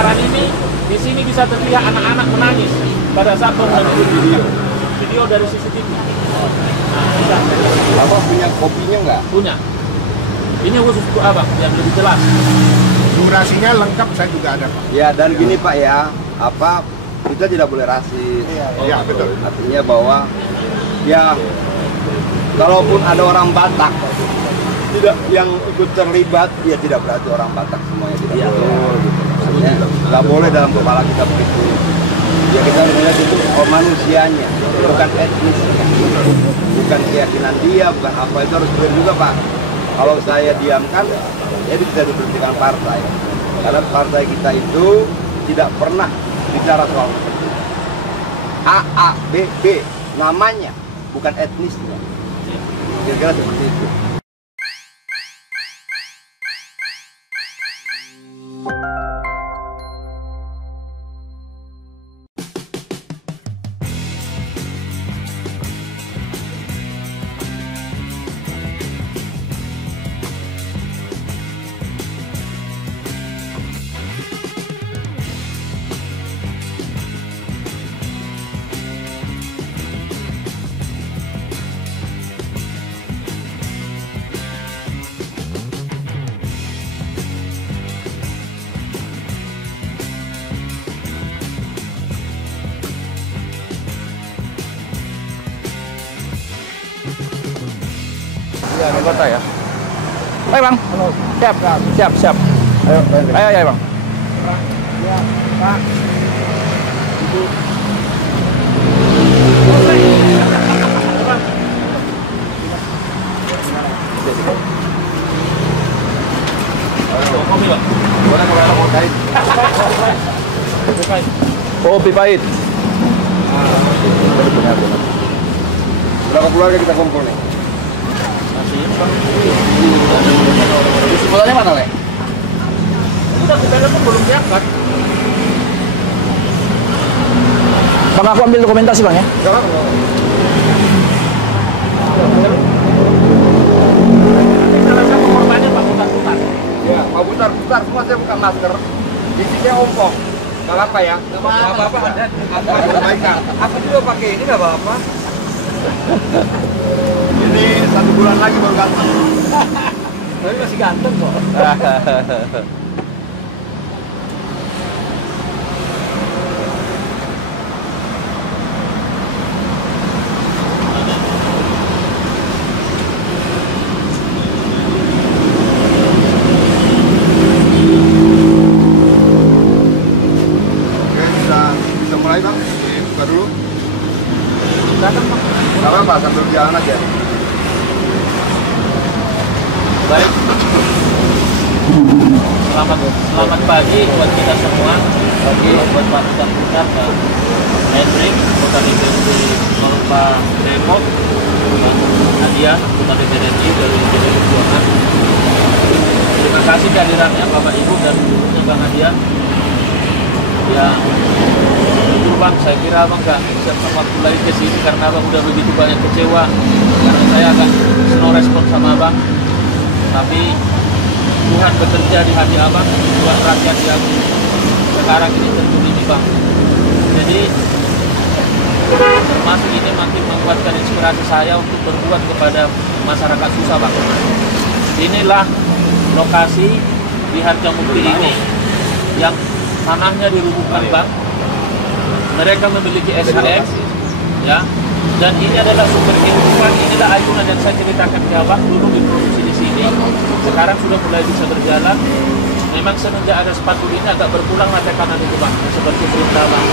sekarang ini di sini bisa terlihat anak-anak menangis pada saat mengambil video dari CCTV. Nah, Abang punya kopinya nggak? punya. Ini khusus untuk abang yang lebih jelas. Durasinya lengkap, saya juga ada, Pak. Ya, dan gini Pak ya, kita tidak boleh rasis. Iya, betul. Artinya bahwa ya kalaupun ada orang Batak tidak yang ikut terlibat, ya tidak berarti orang Batak semuanya tidak boleh. Gitu. Maksudnya nggak boleh dalam kepala kita begitu. Ya kita harus melihat itu manusianya, bukan etnisnya, bukan keyakinan dia, bukan apa, itu harus clear juga Pak. Kalau saya diamkan, ya bisa diberhentikan partai. Karena partai kita itu tidak pernah bicara soal seperti itu. A, B, B, namanya, bukan etnisnya. Kira-kira seperti itu. Ya, kota ya. Ayo bang. Siap, siap, siap. Ayo bang. Ya, Pak. Kopi bang. Kopi pahit. Berapa keluarga kita kumpul nih? Kesimpulannya mana, Le? Udah telepon belum diangkat. Bang, aku ambil dokumentasi bang ya. Enggak apa-apa. Salah satu korbannya Pak Putar-Putar. Ya, mau putar-putar semua saya buka masker. Isinya ompong. Enggak apa-apa ya? Nggak apa-apa, ada perbaikan. aku juga pakai ini nggak apa-apa. Ini 1 bulan lagi baru ganteng. Tapi masih ganteng kok. Oke, bisa mulai Bang. Dibuka dulu. Silakan Pak. Enggak apa-apa, sambil jalan aja. Baik. Selamat pagi buat kita semua. Pagi buat Pak Putar-Putar dan Hendrik, anggota DPRD Nolpa Depok, dan Adian, anggota DPRD dari DPD Perjuangan. Terima kasih kehadirannya Bapak Ibu dan Ibunya Bang Adian. Ya, jujur Bang, saya kira Abang nggak bisa waktu lagi ke sini karena Abang udah begitu banyak kecewa. Karena saya agak slow respon sama Abang. Tapi Tuhan bekerja di hati Abang buat rakyat yang sekarang ini terjadi Bang. Jadi termasuk ini makin menguatkan inspirasi saya untuk berbuat kepada masyarakat susah Bang. Inilah lokasi di Harjamukti ini yang tanahnya dirubuhkan Bang. Mereka memiliki SHM ya. Dan ini adalah sumber kehidupan, inilah ayunan yang saya ceritakan ke Abang dulu diproduksi di sini. Sekarang sudah mulai bisa berjalan. Memang semenjak ada sepatu ini agak berpulang lantai kanan itu Bang, seperti perintah Bang.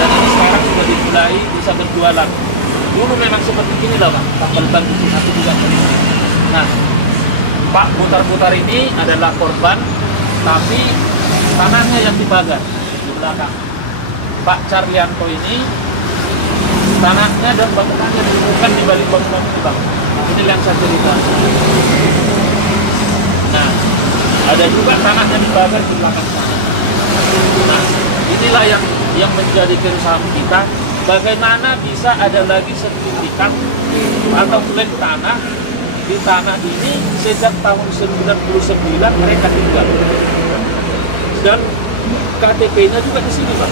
Dan ini sekarang sudah dimulai bisa berjualan. Dulu memang seperti ini lah Bang, kapal ban kecil aku juga sering. Nah, Pak Putar-Putar ini adalah korban, tapi tanahnya yang dibakar di belakang. Pak Carlianto ini tanahnya dan bangunannya bukan di balik bangunan ini Bang. Ini yang saya cerita. Nah, ada juga tanahnya dibakar di belakang sana. Nah, inilah yang menjadi keresahan kita. Bagaimana bisa ada lagi sertifikat atau klaim tanah di tanah ini sejak tahun 99 mereka tinggal. Dan KTP-nya juga di sini, Pak.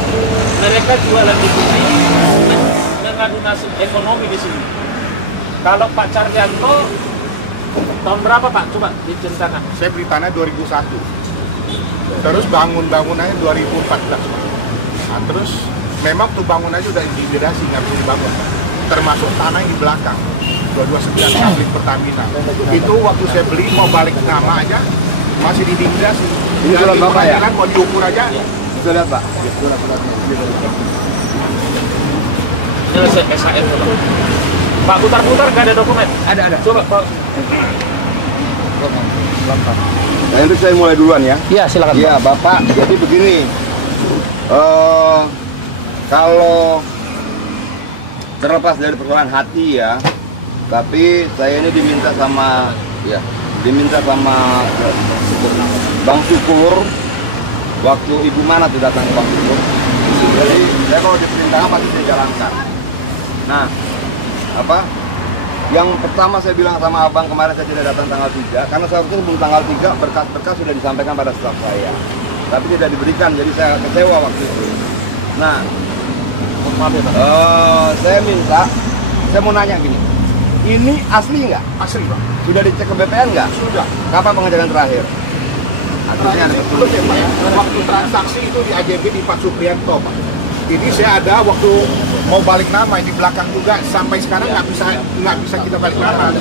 Mereka jualan di sini, mengadu nasib ekonomi di sini. Kalau Pak Cardianto, tahun berapa Pak? Coba diceritakan. Saya beli tanah 2001. Terus bangunannya 2014. Nah, terus memang tuh bangunannya udah didegrasi, nggak bisa dibangun. Termasuk tanah yang di belakang. 229 pabrik Pertamina. Itu waktu saya beli mau balik nama aja masih didegrasi. Ini surat Bapak ya? Kan mau diukur aja. Bisa lihat Pak? Surat-suratnya. Ini SHM, Pak. Pak, putar-putar nggak ada dokumen? Ada. Coba, Pak. Nah itu saya mulai duluan ya. Iya, silakan. Iya Bapak, jadi begini. Kalau terlepas dari persoalan hati ya, tapi saya ini diminta sama Bang Syukur waktu Ibu Mana tuh datang ke Bang Syukur. Jadi saya kalau diperintahkan pasti saya jalankan. Nah, yang pertama saya bilang sama abang kemarin saya tidak datang tanggal 3 karena seharusnya sebelum tanggal 3 berkas-berkas sudah disampaikan pada staf saya, tapi tidak diberikan, jadi saya kecewa waktu itu. Nah, saya minta, saya mau nanya gini, ini asli nggak? Asli, Pak. Sudah dicek ke BPN nggak? Sudah. Kapan pengajaran terakhir? Artinya ada Terus ya, Pak, waktu transaksi itu di AJB di Pak Supriyanto, Pak. Jadi saya ada waktu mau balik nama di belakang juga sampai sekarang nggak bisa kita balik nama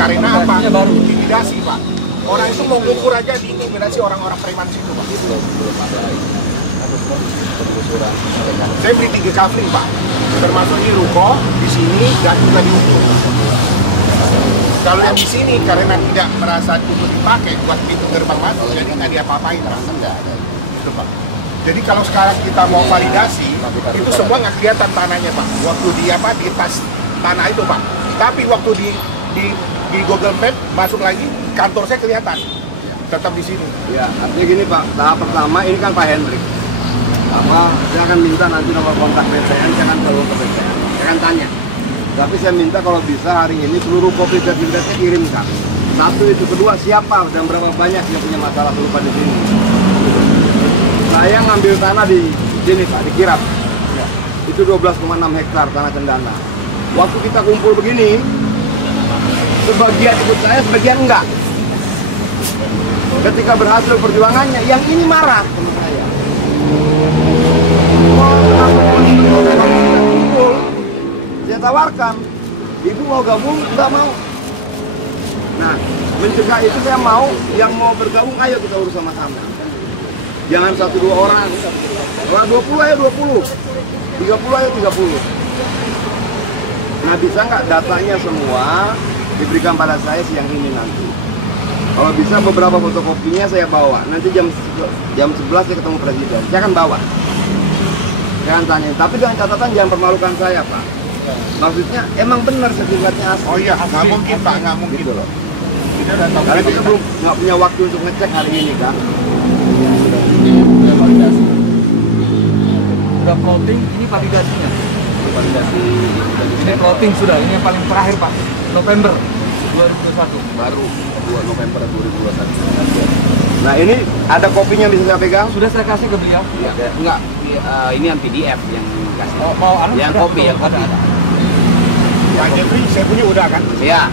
karena apa? Intimidasi, Pak. Orang itu mau ngukur aja diintimidasi orang-orang preman situ, Pak. Saya beli 3 kafling, Pak. Termasuk di ruko, di sini dan juga di ujung. Kalau yang di sini karena tidak merasa cukup dipakai buat pintu gerbang masuk, jadi nggak diapa-apain, Pak. Itu, Pak. Jadi kalau sekarang kita mau validasi, itu semua nggak kelihatan tanahnya, Pak. Waktu di tas tanah itu, Pak. Tapi waktu di Google Map masuk lagi, kantor saya kelihatan. Tetap di sini. Ya, artinya gini Pak, tahap pertama ini kan Pak Hendrik. Saya akan minta nanti nomor kontak BPN, saya akan selalu ke BPN. Saya akan tanya. Tapi saya minta kalau bisa hari ini seluruh kopi sertifikatnya kirimkan. Satu itu, kedua siapa dan berapa banyak yang punya masalah serupa di sini. Saya ngambil tanah di sini Pak, di Kirap. Itu 12,6 hektar tanah cendana. Waktu kita kumpul begini, sebagian ikut saya, sebagian enggak. Ketika berhasil perjuangannya, yang ini marah sama saya. Saya tawarkan, ibu mau gabung, enggak mau. Nah, mencegah itu saya mau, yang mau bergabung, ayo kita urus sama-sama. Jangan 1-2 orang. Kalau 20 ayo 20. 30 ayo 30. Nah, bisa nggak datanya semua diberikan pada saya siang ini nanti. Kalau bisa beberapa fotokopinya saya bawa. Nanti jam 11 saya ketemu presiden. Saya akan bawa. Saya akan tanya. Tapi dengan catatan jangan permalukan saya, Pak. Maksudnya emang benar sertifikatnya asli. Oh iya, nggak mungkin, Pak, nggak mungkin. Gitu loh. Kita udah tahu. Karena kita belum nggak punya waktu untuk ngecek hari ini kan. Udah plotting, ini validasinya. Validasi. Ini plotting sudah, ini yang paling terakhir Pak. November 2021. Baru 2 November 2021. Nah ini ada kopinya bisa saya pegang? Sudah saya kasih ke beliau. Ya, enggak, ini yang PDF yang kasih. Oh, mau anu yang sudah, kopi, yang kopi. ada. Pak Jeffrey, saya punya udah kan? Ya.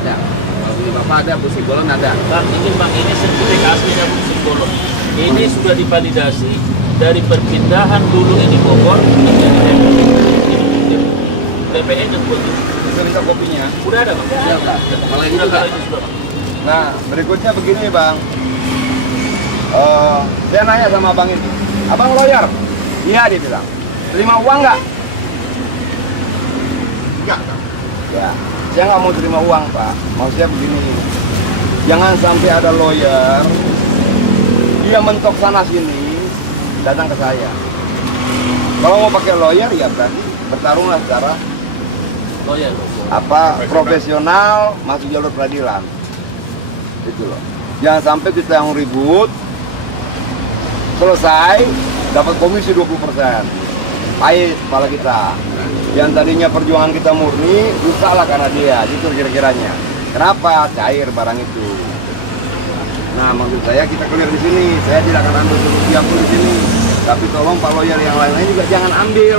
Ada. Kalau ini Bapak ada, Bu Sigolon ada. Bang, ini sertifikasinya Bu Sigolon. Ini sudah divalidasi dari perpindahan dulu ini Bogor menjadi BPN dan Bogor. Bisa kopinya. Udah ada Bang? Ya, udah. Kalau ini Sudah, juga. kalau ini sudah Bang. Nah berikutnya begini Bang. Saya nanya sama abang itu. Abang lawyer? Iya dia bilang. Terima uang nggak? Enggak, Kak. Ya. Saya nggak mau terima uang Pak. Maksudnya begini. Jangan sampai ada lawyer. Dia mentok sana sini. Datang ke saya. Kalau mau pakai lawyer ya berarti bertarunglah secara Lawyer. profesional masuk jalur peradilan. Itu loh. Jangan sampai kita yang ribut selesai dapat komisi 20%. Pahit kepala kita. Yang tadinya perjuangan kita murni rusak lah karena dia. Itu kira-kiranya. Kenapa? Cair barang itu. Nah, maksud saya kita clear di sini. Saya tidak akan ambil rupiah pun di sini. Tapi tolong Pak lawyer yang lain-lain juga jangan ambil.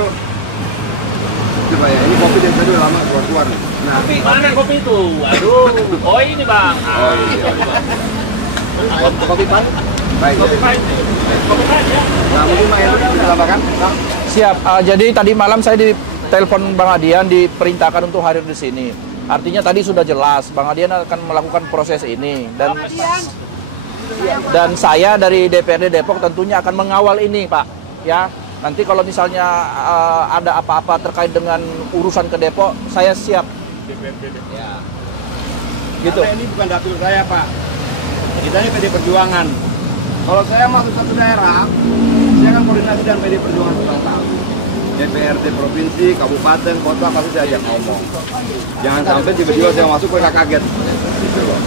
Coba ya, ini kopi dari tadi udah lama keluar nih. Nah, Kopi mana kopi itu? Aduh, oh ini bang. Oh iya. Kopi pan? Baik. Kopi pahit. Kopi pahit ya. Nah, mungkin Pak Hendro bisa tambahkan? Nah, Siap. Jadi tadi malam saya ditelepon Bang Adian diperintahkan untuk hadir di sini. Artinya tadi sudah jelas Bang Adian akan melakukan proses ini dan saya dari DPRD Depok tentunya akan mengawal ini, Pak. Ya. Nanti kalau misalnya ada apa-apa terkait dengan urusan ke Depok, saya siap. ya. Gitu. Karena ini bukan dapil saya, Pak. Kita ini PD Perjuangan. Kalau saya masuk satu daerah, saya akan koordinasi dengan PD Perjuangan total. DPRD provinsi, kabupaten, kota pasti saya ajak ngomong. Jangan sampai tiba-tiba saya masuk mereka kaget. Gitu loh.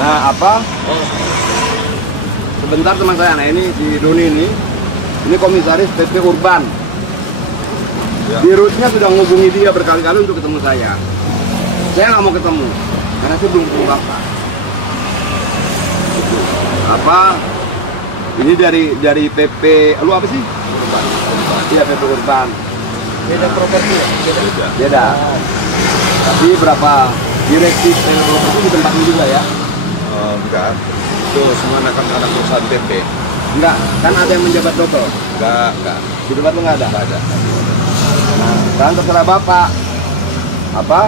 Nah, apa? Sebentar teman saya, nah ini si Doni ini komisaris PP Urban. Di rootnya sudah menghubungi dia berkali-kali untuk ketemu saya. Saya nggak mau ketemu, karena saya belum ketemu Bapak. Apa? Ini dari PP, lu apa sih? Urban. Iya, PP Urban. Beda properti ya? Beda. Tapi berapa direksi properti di tempat ini juga ya? Enggak. Itu semua anak perusahaan PP. Enggak, kan ada yang menjabat double. Enggak. Di tempat lu nggak ada? Enggak ada. Nah, sekarang terserah Bapak. Apa?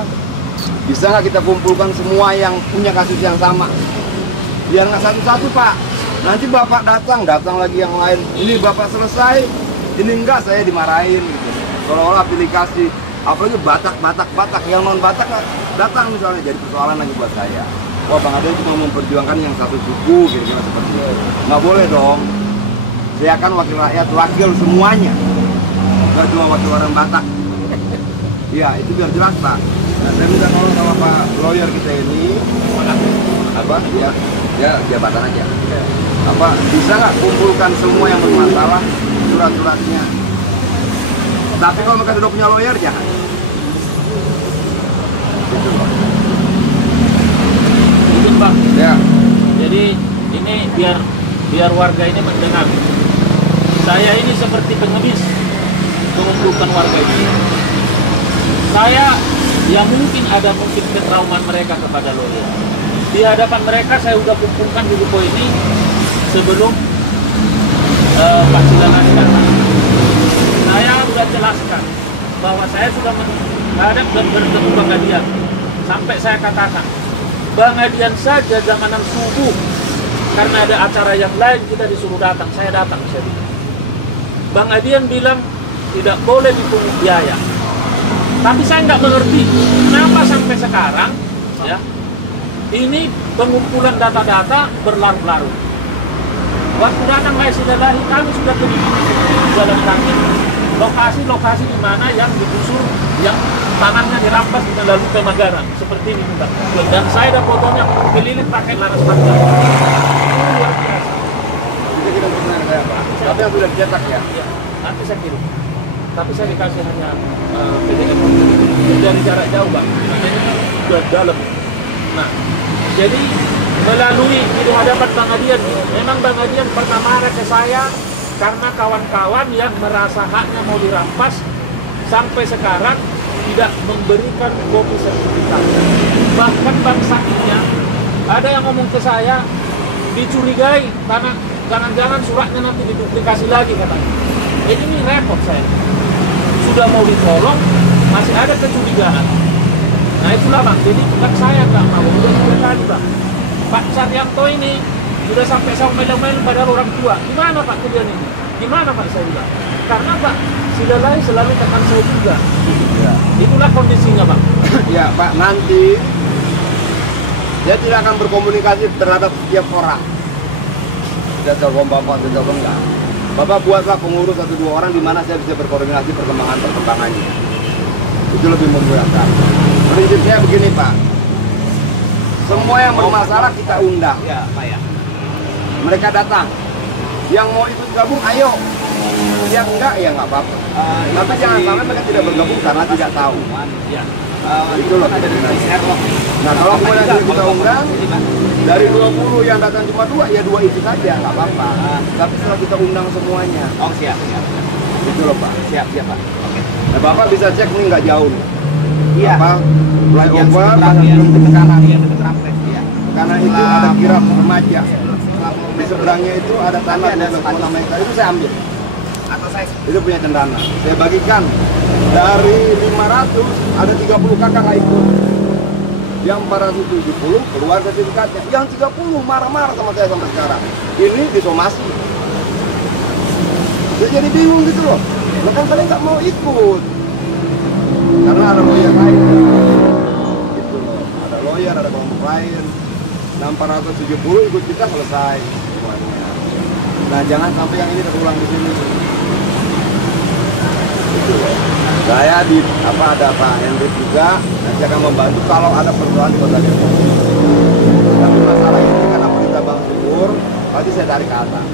Bisa nggak kita kumpulkan semua yang punya kasus yang sama? Biar nggak satu-satu, Pak. Nanti Bapak datang lagi yang lain. Ini Bapak selesai, ini enggak, saya dimarahin gitu. Seolah-olah pilih kasih. Apalagi Batak yang non Batak datang misalnya, jadi persoalan lagi buat saya. Wah, Bang Adian cuma memperjuangkan yang satu suku, kira-kira seperti itu. Nggak boleh dong. Saya kan wakil rakyat, wakil semuanya. Nggak cuma wakil orang Batak. Iya, itu biar jelas, Pak. Nah, saya minta tolong sama Pak lawyer kita ini. Apa? Ya jabatan aja. Apa? Bisa nggak kumpulkan semua yang bermasalah, surat-suratnya. Tapi kalau mereka sudah punya lawyer, jangan. Gitu loh. Mungkin bang. Ya. Jadi ini biar warga ini mendengar. Saya ini seperti pengemis mengumpulkan warga ini. Saya yang mungkin ketraumaan mereka kepada lawyer. Di hadapan mereka saya sudah kumpulkan di ruko ini sebelum Pak Silalahi datang. Saya sudah jelaskan bahwa saya sudah menghadap dan bertemu Bang Adian. Sampai saya katakan, Bang Adian saja zamanan subuh karena ada acara yang lain kita disuruh datang. Saya datang. Bang Adian bilang tidak boleh dipungut biaya. Tapi saya nggak mengerti kenapa sampai sekarang ya ini pengumpulan data-data berlarut-larut. Waktu datang Pak Silalahi kami sudah dalam kaki lokasi-lokasi di mana yang digusur, yang tanahnya dirampas melalui pemagaran seperti ini Pak. Dan saya ada fotonya keliling pakai laras panjang. Luar biasa. Itu kita perkenalan saya, Pak. Tapi yang sudah dicetak ya. Ya, nanti saya kirim. Tapi saya dikasih hanya PDF dari jarak jauh Bang. Ini sudah dalam. Nah, jadi melalui di hadapan Bang Adian, memang Bang Adian pernah marah ke saya karena kawan-kawan yang merasa haknya mau dirampas sampai sekarang tidak memberikan kopi sertifikat. Bahkan Bang Sakinya ada yang ngomong ke saya dicurigai karena jangan-jangan suratnya nanti diduplikasi lagi katanya. Ini repot saya. Sudah mau ditolong, masih ada kecurigaan. Nah itulah Bang, jadi bukan saya nggak mau, udah sudah tadi Bang. Pak Saryanto ini sudah sampai saya main-main pada orang tua. Gimana Pak kalian ini? Gimana Pak saya bilang? Karena Pak Silalahi selalu tekan saya juga. Ya. Itulah kondisinya Bang. Ya Pak, nanti dia tidak akan berkomunikasi terhadap setiap orang. Tidak telepon Bapak, tidak telepon enggak. Bapak buatlah pengurus 1-2 orang di mana saya bisa berkoordinasi perkembangannya. Itu lebih memudahkan. Prinsip saya begini Pak, semua yang bermasalah kita undang. Ya Pak ya. Mereka datang. Yang mau ikut gabung, ayo. Yang enggak, ya nggak apa-apa. Tapi jangan sampai mereka tidak bergabung karena tidak tahu. Ya. Itu loh. Nah kalau kemudian kita undang dari 20 yang datang cuma 2, ya 2 itu saja, nggak apa-apa. Tapi setelah kita undang semuanya. Oh siap. Itu loh Pak. Siap Pak. Oke. Nah Bapak bisa cek nih nggak jauh nih. Iya. Apa? Flyover, Dekat kanan ya, dekat Rampes ya. karena itu ada kirap remaja. Di seberangnya itu ada tanah yang namanya itu saya ambil. Atau saya Itu punya Cendana. Saya bagikan dari 500 ada 30 kakak nggak ikut. Yang 470 keluar sertifikatnya. Yang 30 marah-marah sama saya sampai sekarang. Ini disomasi. Saya jadi bingung gitu loh. Lo kan kalian nggak mau ikut. Karena ada lawyer lain. Gitu loh. Ada lawyer, ada kelompok lain. Nah 470 ikut kita selesai semuanya. Nah jangan sampai yang ini terulang di sini. Gitu loh. Saya ada Pak Hendrik juga, nanti akan membantu kalau ada persoalan di Kota Depok. Tapi masalah ini karena perintah Bang Subur, pasti saya tarik ke atas.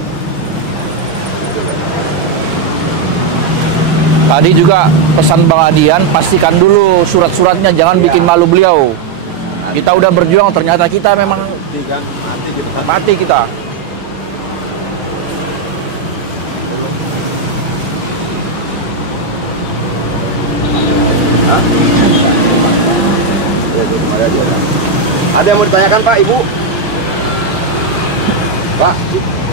Tadi juga pesan Bang Adian, pastikan dulu surat-suratnya, jangan bikin malu beliau. Kita udah berjuang, ternyata kita memang mati kita. Ada yang mau ditanyakan Pak, Ibu? Pak,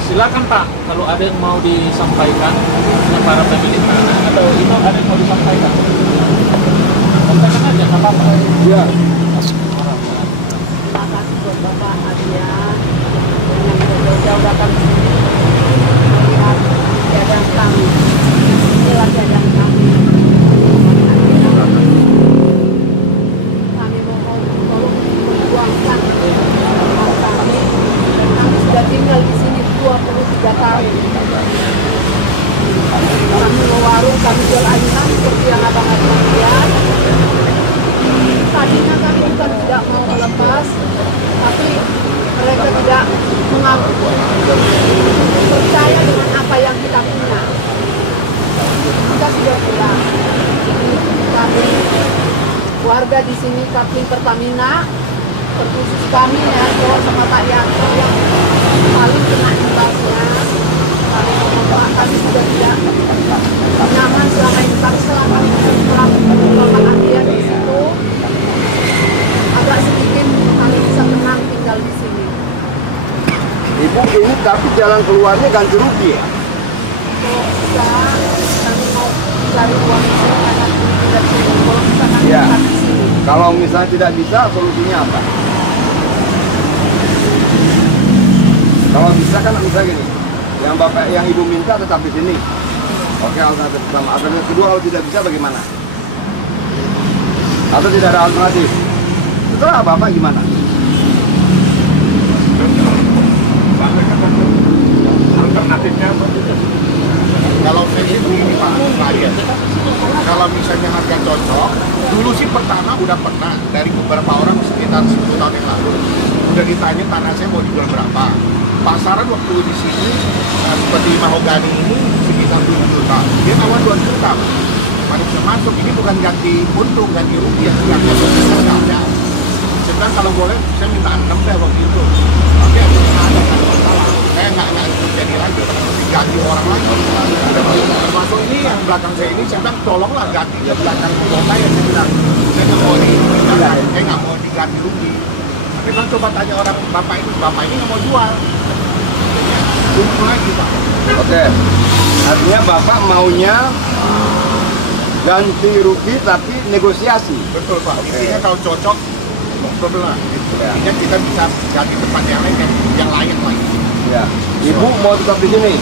Silakan Pak, kalau ada yang mau disampaikan ke para pemilik tanah atau itu ada yang mau disampaikan. Sampaikan aja, nggak apa-apa. iya. Terima kasih buat Bapak Adian yang jauh-jauh datang ke sini melihat jadang kami. Inilah jadang kami. Kami mohon tolong memperjuangkan rumah kami. Dan kami sudah tinggal di sini 23 tahun. Kami mewarung, kami jual ayunan seperti yang abang-abang lihat. Tadinya kami bukan tidak mau melepas, tapi mereka tidak mengaku percaya dengan apa yang kita punya. Kita sudah pulang. Kami warga di sini Kapling Pertamina, terkhusus kami ya, sama Pak Yanto yang paling kena imbasnya. Kami sudah tidak nyaman selama ini, tapi selama Bapak Adian di situ agak sedikit kami bisa tenang tinggal di sini. Ibu ini tapi jalan keluarnya ganti rugi ya? Kalau bisa kami mau cari uang di sini karena tidak bisa. Kalau bisa kami Ya. tetap di sini. Kalau misalnya tidak bisa, solusinya apa? Kalau bisa kan misalnya gini, yang Ibu minta tetap di sini. Oke, alternatif pertama. Alternatif kedua, kalau tidak bisa bagaimana? Atau tidak ada alternatif? Setelah Bapak gimana? Alternatifnya apa? Kalau saya sih begini Pak Adian, kalau misalnya harga cocok, dulu sih pertama udah pernah dari beberapa orang sekitar 10 tahun yang lalu udah ditanya tanah saya mau dijual berapa. Pasaran waktu di sini seperti mahogani ini sekitar 7 juta, dia nawar 2 juta. Mana bisa masuk, ini bukan ganti untung, ganti rugi yang nggak ada. Saya bilang kalau boleh saya minta 6 deh waktu itu. Tapi ada kan masalah. Saya nggak ikut jadi lagi, ganti orang lagi. Termasuk ini yang belakang saya ini, saya bilang tolonglah ganti ke belakang kota ya. Saya bilang saya nggak mau saya nggak mau diganti rugi. Tapi kan coba tanya orang bapak ini nggak mau jual. Tunggu lagi Pak. Oke, artinya Bapak maunya ganti rugi tapi negosiasi. Betul Pak, intinya kalau cocok, no problem lah. Intinya kita bisa ganti tempat yang lain yang layak lagi. Ya. Ibu mau tetap di sini?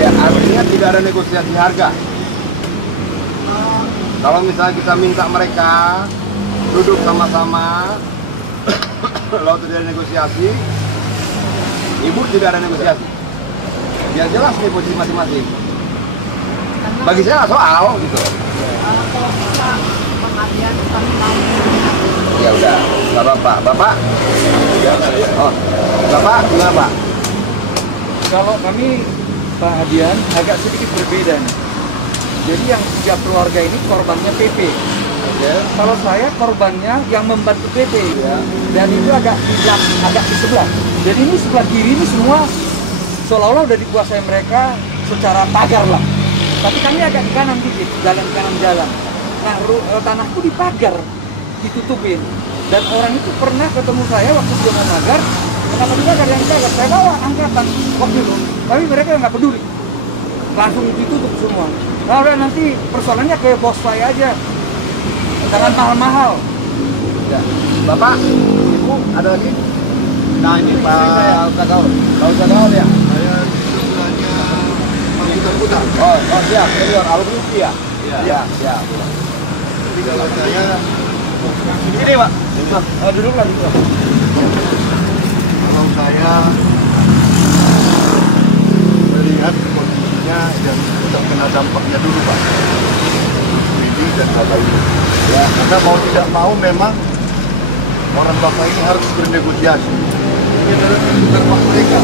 Ya, artinya tidak ada negosiasi harga. Kalau misalnya kita minta mereka duduk sama-sama, lalu tidak ada negosiasi, Ibu tidak ada negosiasi. Biar jelas nih posisi masing-masing. Bagi saya nggak soal gitu. Kalau bisa Bang Adian kami mau. Ya udah, nggak apa-apa. Bapak? Oh, Bapak gimana Pak? Kalau kami Pak Adian agak sedikit berbeda nih. Jadi yang 3 keluarga ini korbannya PP. Kalau saya korbannya yang membantu PP ya. Dan itu agak di sebelah. Jadi ini sebelah kiri ini semua seolah-olah udah dikuasai mereka secara pagar lah. Tapi kami agak di kanan dikit, kanan jalan. Nah, tanahku dipagar, ditutupin. Dan orang itu pernah ketemu saya waktu dia mau magar. Kenapa dipagar? Yang dipagar saya bawa angkatan waktu itu. Tapi mereka nggak peduli. Langsung ditutup semua. Nah, udah nanti persoalannya ke bos saya aja. Jangan mahal-mahal. Ya. Bapak, Ibu, ada lagi? Nah ini Pak Tagaul. Pak Tagaul ya? Saya sebelahnya Putar-Putar. Oh siap, senior, alumni ya? Iya. Jadi kalau saya, Sini Pak. Duduk lagi Pak. kalau saya melihat kondisinya yang terkena dampaknya dulu Pak. Widi dan Bapak ini. Ya, karena mau tidak mau memang orang Bapak ini harus bernegosiasi. Ini adalah pintu gerbang mereka.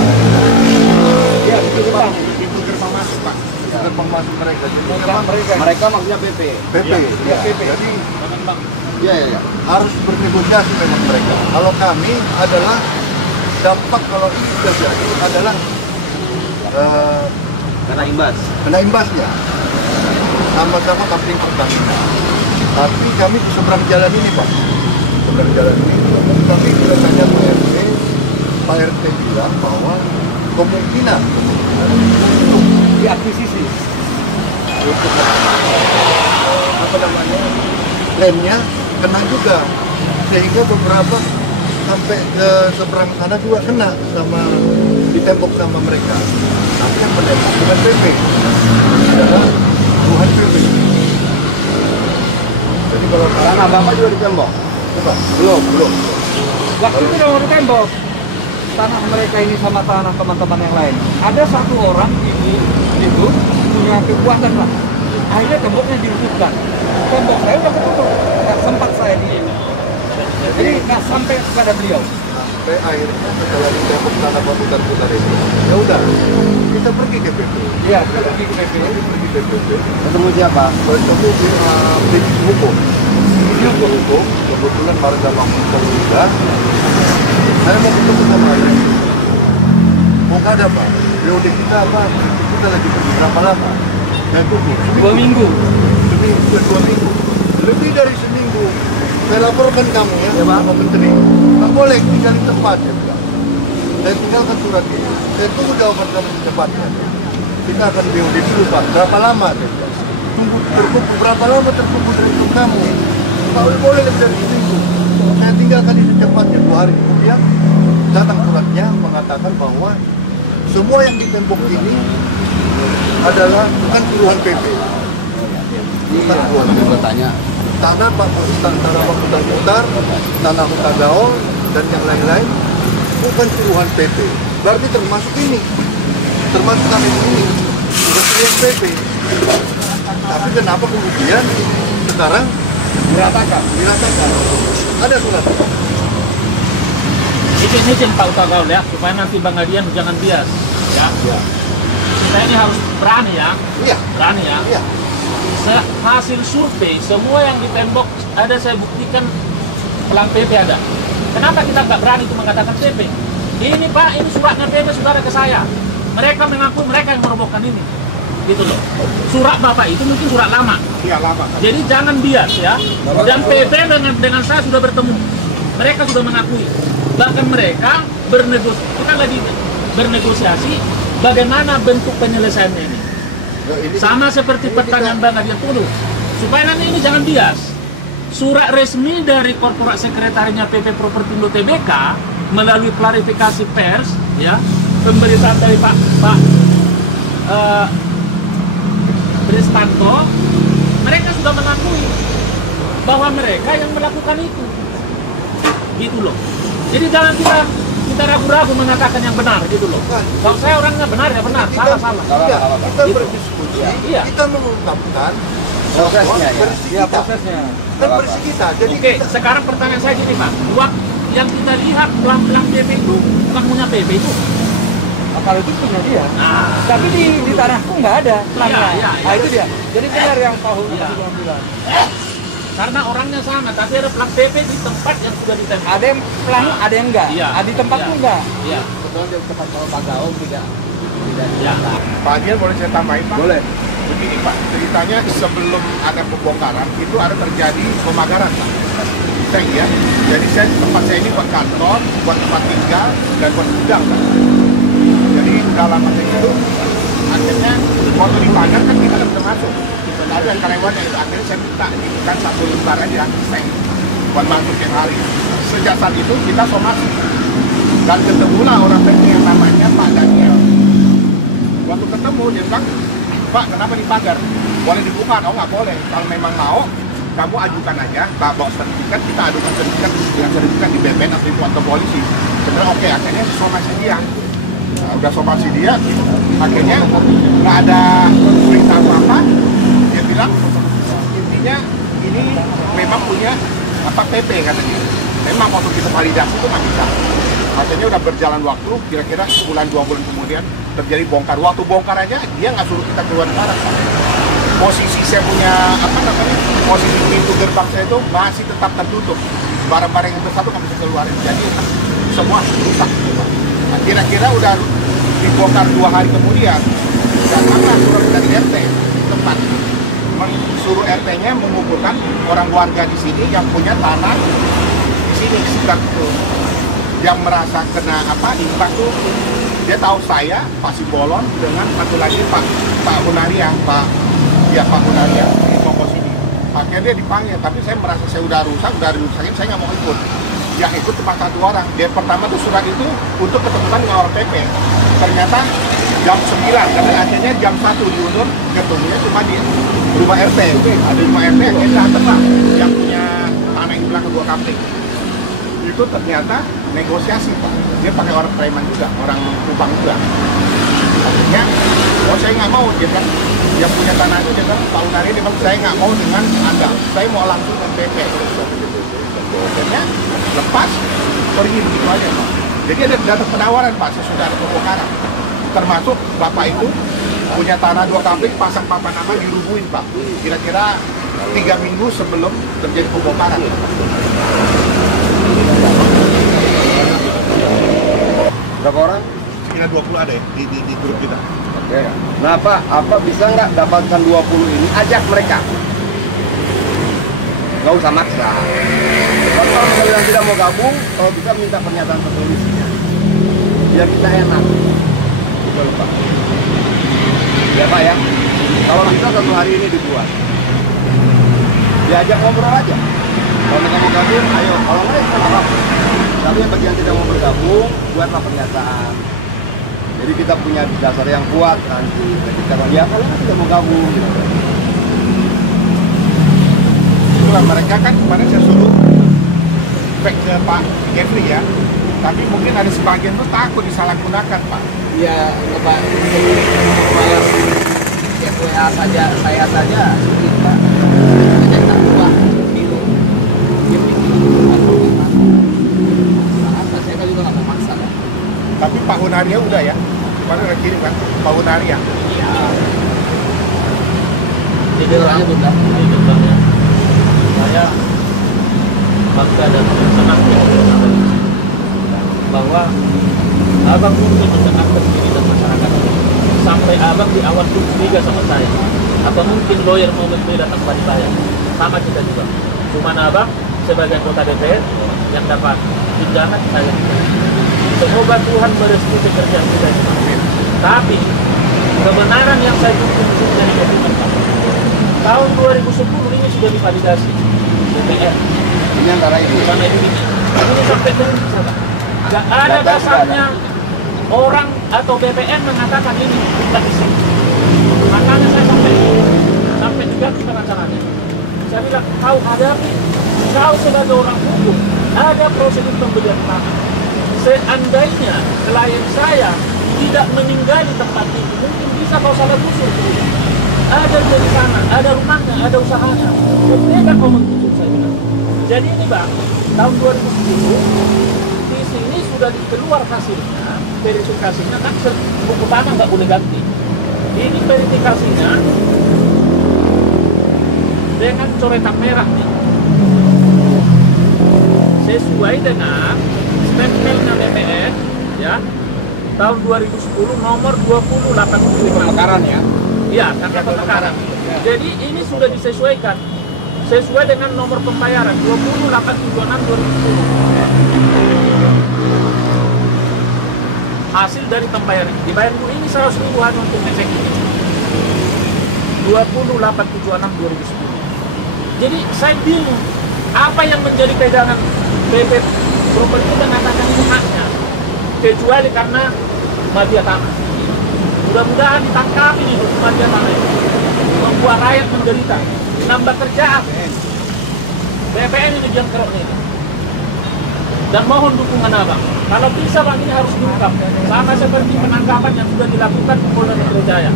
Ya, itu Bang. Pintu gerbang masuk Pak. Pintu gerbang masuk mereka. Jadi memang Mereka maksudnya PP. PP. Ya, PP. Jadi Iya. harus bernegosiasi memang mereka. Kalau kami adalah dampak kalau ini sudah jadi adalah Karena imbas. kena imbasnya. Sama-sama kampung Pertamina. Tapi kami di seberang jalan ini Pak. Seberang jalan ini kami sudah tanya ke RT. Pak RT bilang bahwa kemungkinan untuk Diakuisisi. apa namanya lemnya kena juga, sehingga beberapa sampai ke seberang sana juga kena sama ditembok sama mereka. Tapi yang menembak bukan PP, adalah Tuhan PP. Jadi kalau Tanah Bapak juga ditembok? bukan, belum. Waktu itu udah mau tembok tanah mereka ini sama tanah teman-teman yang lain. Ada satu orang ini itu punya kekuatan lah. Akhirnya temboknya dilumpuhkan. Tembok saya udah ketutup, nggak sempat saya di. Jadi nggak sampai kepada beliau. Sampai akhirnya setelah ditembok tanah Putar-Putar ini, ya udah kita pergi ke PP. Iya, kita pergi ke PP. Pergi ke PP. Ketemu siapa? Bertemu di Brigis Hukum. Hukum, kebetulan Marga Mahmud juga. Saya mau ketemu sama dia. Mau ada Pak? BOD kita apa? Kita lagi pergi berapa lama? Saya tunggu. 2 minggu. Seminggu, 2 minggu. Lebih dari seminggu. Saya laporkan kamu ya, Pak Menteri. Nggak boleh tinggal di tempat ya, Pak. Saya tinggalkan surat ini. Saya tunggu jawaban kamu secepatnya. Kita akan BOD dulu Pak. Berapa lama? Tunggu terkumpul berapa lama terkumpul dari untuk kamu? Kalau boleh lebih dari seminggu. Saya tinggalkan ini secepatnya. 2 hari kemudian datang suratnya mengatakan bahwa semua yang ditembok ini adalah bukan puluhan PP. Bukan puluhan PP. Bertanya. Tanah Pak Putar-Putar, tanah Hutan Gaol, dan yang lain-lain bukan puluhan PP. Berarti termasuk ini, termasuk kami ini bukan puluhan PP. Tapi kenapa kemudian sekarang Diratakan. Ada surat. Izin Pak Tagaul ya, supaya nanti Bang Adian jangan bias ya. Kita ini harus berani ya, Iya, berani ya. iya. Hasil survei semua yang ditembok ada, saya buktikan pelang PP ada. Kenapa kita nggak berani itu mengatakan PP? Ini Pak, ini suratnya PP saudara ke saya. Mereka mengaku mereka yang merobohkan ini, gitu loh. Surat Bapak itu mungkin surat lama. Iya, lama. Jadi jangan bias ya. Dan PP dengan saya sudah bertemu. Mereka sudah mengakui. Bahkan mereka kita lagi bernegosiasi bagaimana bentuk penyelesaiannya ini. Sama seperti pertanyaan Bang Adian dulu. Supaya nanti ini jangan bias. Surat resmi dari korporat sekretarinya PP Propertindo Tbk melalui klarifikasi pers ya, pemberitaan dari Pak Bristanto, mereka sudah mengakui bahwa mereka yang melakukan itu, gitu loh. Jadi jangan kita ragu-ragu mengatakan yang benar, gitu loh. Kalau saya orangnya benar ya benar, salah. Kita Gitu. berdiskusi, Iya. kita mengungkapkan Prosesnya ya. versi Ya, kita. prosesnya. Kan versi kita. Jadi Oke, sekarang pertanyaan saya gini Pak, waktu yang kita lihat pelang-pelang PP itu bukan punya PP itu, Kalau itu punya dia. Tapi di tanahku nggak ada pelangnya. Iya. Nah itu dia. Jadi benar yang tahu Iya. bilang. Karena orangnya sama, tapi ada plat PP di tempat yang sudah ditempel. Ada yang pelang, ada yang enggak. Iya. Di tempatku Iya. enggak. Iya. Betul di tempat kalau Pak Gaung tidak Ya. Pak Adian boleh saya tambahin Pak? Boleh. Begini Pak, ceritanya sebelum ada pembongkaran itu ada terjadi pemagaran Pak. Saya ya, jadi tempat saya ini buat kantor, buat tempat tinggal, dan buat gudang Pak. Jadi dalam macam itu, akhirnya waktu dipagar kan kita nggak bisa masuk. Lalu yang karyawan yang itu akhirnya saya minta diberikan 1 lembar aja tank buat masuk tiap hari. Sejak saat itu kita somasi dan ketemulah orang PT yang namanya Pak Daniel. Waktu ketemu dia bilang, Pak kenapa dipagar? Boleh dibuka? Oh nggak boleh. Kalau memang mau, kamu ajukan aja, bawa sertifikat, kita adukan sertifikat dengan sertifikat di BPN atau di kantor polisi. Sebenarnya oke, akhirnya somasi dia. Nah, udah somasi dia, akhirnya nggak ada perintah apa-apa. Dia bilang, intinya ini memang punya PP katanya. Memang waktu kita validasi itu nggak bisa. Katanya udah berjalan waktu, kira-kira sebulan 2 bulan kemudian terjadi bongkar. Waktu bongkar aja dia nggak suruh kita keluar barang. Posisi saya punya posisi pintu gerbang saya itu masih tetap tertutup. Barang-barang yang bersatu nggak bisa keluarin. Jadi semua rusak. Nah, kira-kira udah dibongkar 2 hari kemudian. Datanglah surat dari RT tempat. Suruh RT-nya mengumpulkan orang warga di sini yang punya tanah di sini sekitar itu. Yang merasa kena imbas tuh dia tahu saya Pak Simbolon dengan satu lagi Pak Hunaria Pak Hunaria di toko sini. Akhirnya dia dipanggil, tapi saya merasa saya udah rusakin, saya nggak mau ikut. Yang ikut cuma 1 orang. Dia pertama tuh surat itu untuk ketemuan dengan orang PP. Ternyata jam 9, karena akhirnya jam 1 diundur, ketemunya cuma di rumah RT. Ada rumah RT yang datang lah, yang punya tanah yang di belakang gua kampling. Itu ternyata negosiasi Pak, dia pakai orang preman juga, orang Kupang juga. Akhirnya, saya nggak mau, dia kan yang punya tanah itu dia bilang, Pak Unari dia bilang, saya nggak mau dengan Anda, saya mau langsung ke PP. Akhirnya lepas, pergi begitu aja Pak. Jadi ada data penawaran Pak, sesudah ada pembongkaran. Termasuk Bapak itu punya tanah 2 kampling, pasang papan nama dirubuhin Pak. Kira-kira 3 minggu sebelum terjadi pembongkaran. Berapa orang? Sekitar 20 ada ya di grup kita. Oke. Nah Pak, apa bisa nggak dapatkan 20 ini? Ajak mereka. Nggak usah maksa. Kalau kalian tidak mau gabung, kalau bisa minta pernyataan tertulisnya. Biar kita enak. Gitu loh Pak. Ya Pak ya. Kalau bisa 1 hari ini dibuat. Diajak ngobrol aja. Kalau mereka mau gabung, ayo. Kalau nggak, ya apa-apa. Tapi yang bagian tidak mau bergabung, buatlah pernyataan. Jadi kita punya dasar yang kuat nanti ketika ya kalau tidak mau gabung gitu. Itulah mereka kan kemarin saya suruh back ke Pak Jeffrey ya. Tapi mungkin ada sebagian tuh takut disalahgunakan Pak. ya Pak bayar WA saja saya saja sulit Pak. Saya tak buat biru. Saya kan juga nggak mau maksa kan. Tapi Pak Hunaria udah ya. Kemarin udah kirim kan Pak Hunaria. Iya. Jadi orangnya sudah di gerbangnya. Saya bangga dan senang bahwa abang mungkin mendengarkan diri dan masyarakat sampai abang di awal tuh curiga sama saya, atau mungkin lawyer mau membela tanpa dibayar. Sama kita juga. Cuma abang sebagai anggota DPR yang dapat tunjangan saya. Semoga Tuhan merestui pekerjaan kita ini. Tapi kebenaran yang saya tuntut dari komitmen tahun 2010 ini sudah divalidasi DPR. Ini antara ini. Sama ini sampai ke nggak ada dasarnya orang atau BPN mengatakan ini tidak bisa. Makanya saya sampai juga kita caranya. Saya bilang kau hadapi, kau sebagai orang hukum ada prosedur pembelian tanah. Seandainya klien saya tidak meninggali tempat itu, mungkin bisa kau salah gusur. Ada dari sana, ada rumahnya, ada usahanya. Mereka kau menggusur saya bilang. Jadi ini bang, tahun 2010 di sini sudah keluar hasilnya verifikasinya kan buku tanah nggak boleh ganti. Ini verifikasinya dengan coretan merah nih, sesuai dengan stempelnya BPN ya tahun 2010 nomor 2085. Pemekaran ya? Iya, karena pemekaran. Jadi ini sudah disesuaikan sesuai dengan nomor pembayaran 20876 2010. Hasil dari pembayaran dibayar dulu ini 100.000 hanya untuk ngecek 20876 2010. Jadi saya bingung apa yang menjadi pegangan BP Properti mengatakan ini haknya, kecuali karena mafia tanah. Mudah-mudahan ditangkap ini mafia tanah ini, membuat rakyat menderita, nambah kerjaan. BPN ini jam kerok ini. Dan mohon dukungan abang. Kalau bisa bang ini harus diungkap, sama seperti penangkapan yang sudah dilakukan Polda Metro Jaya.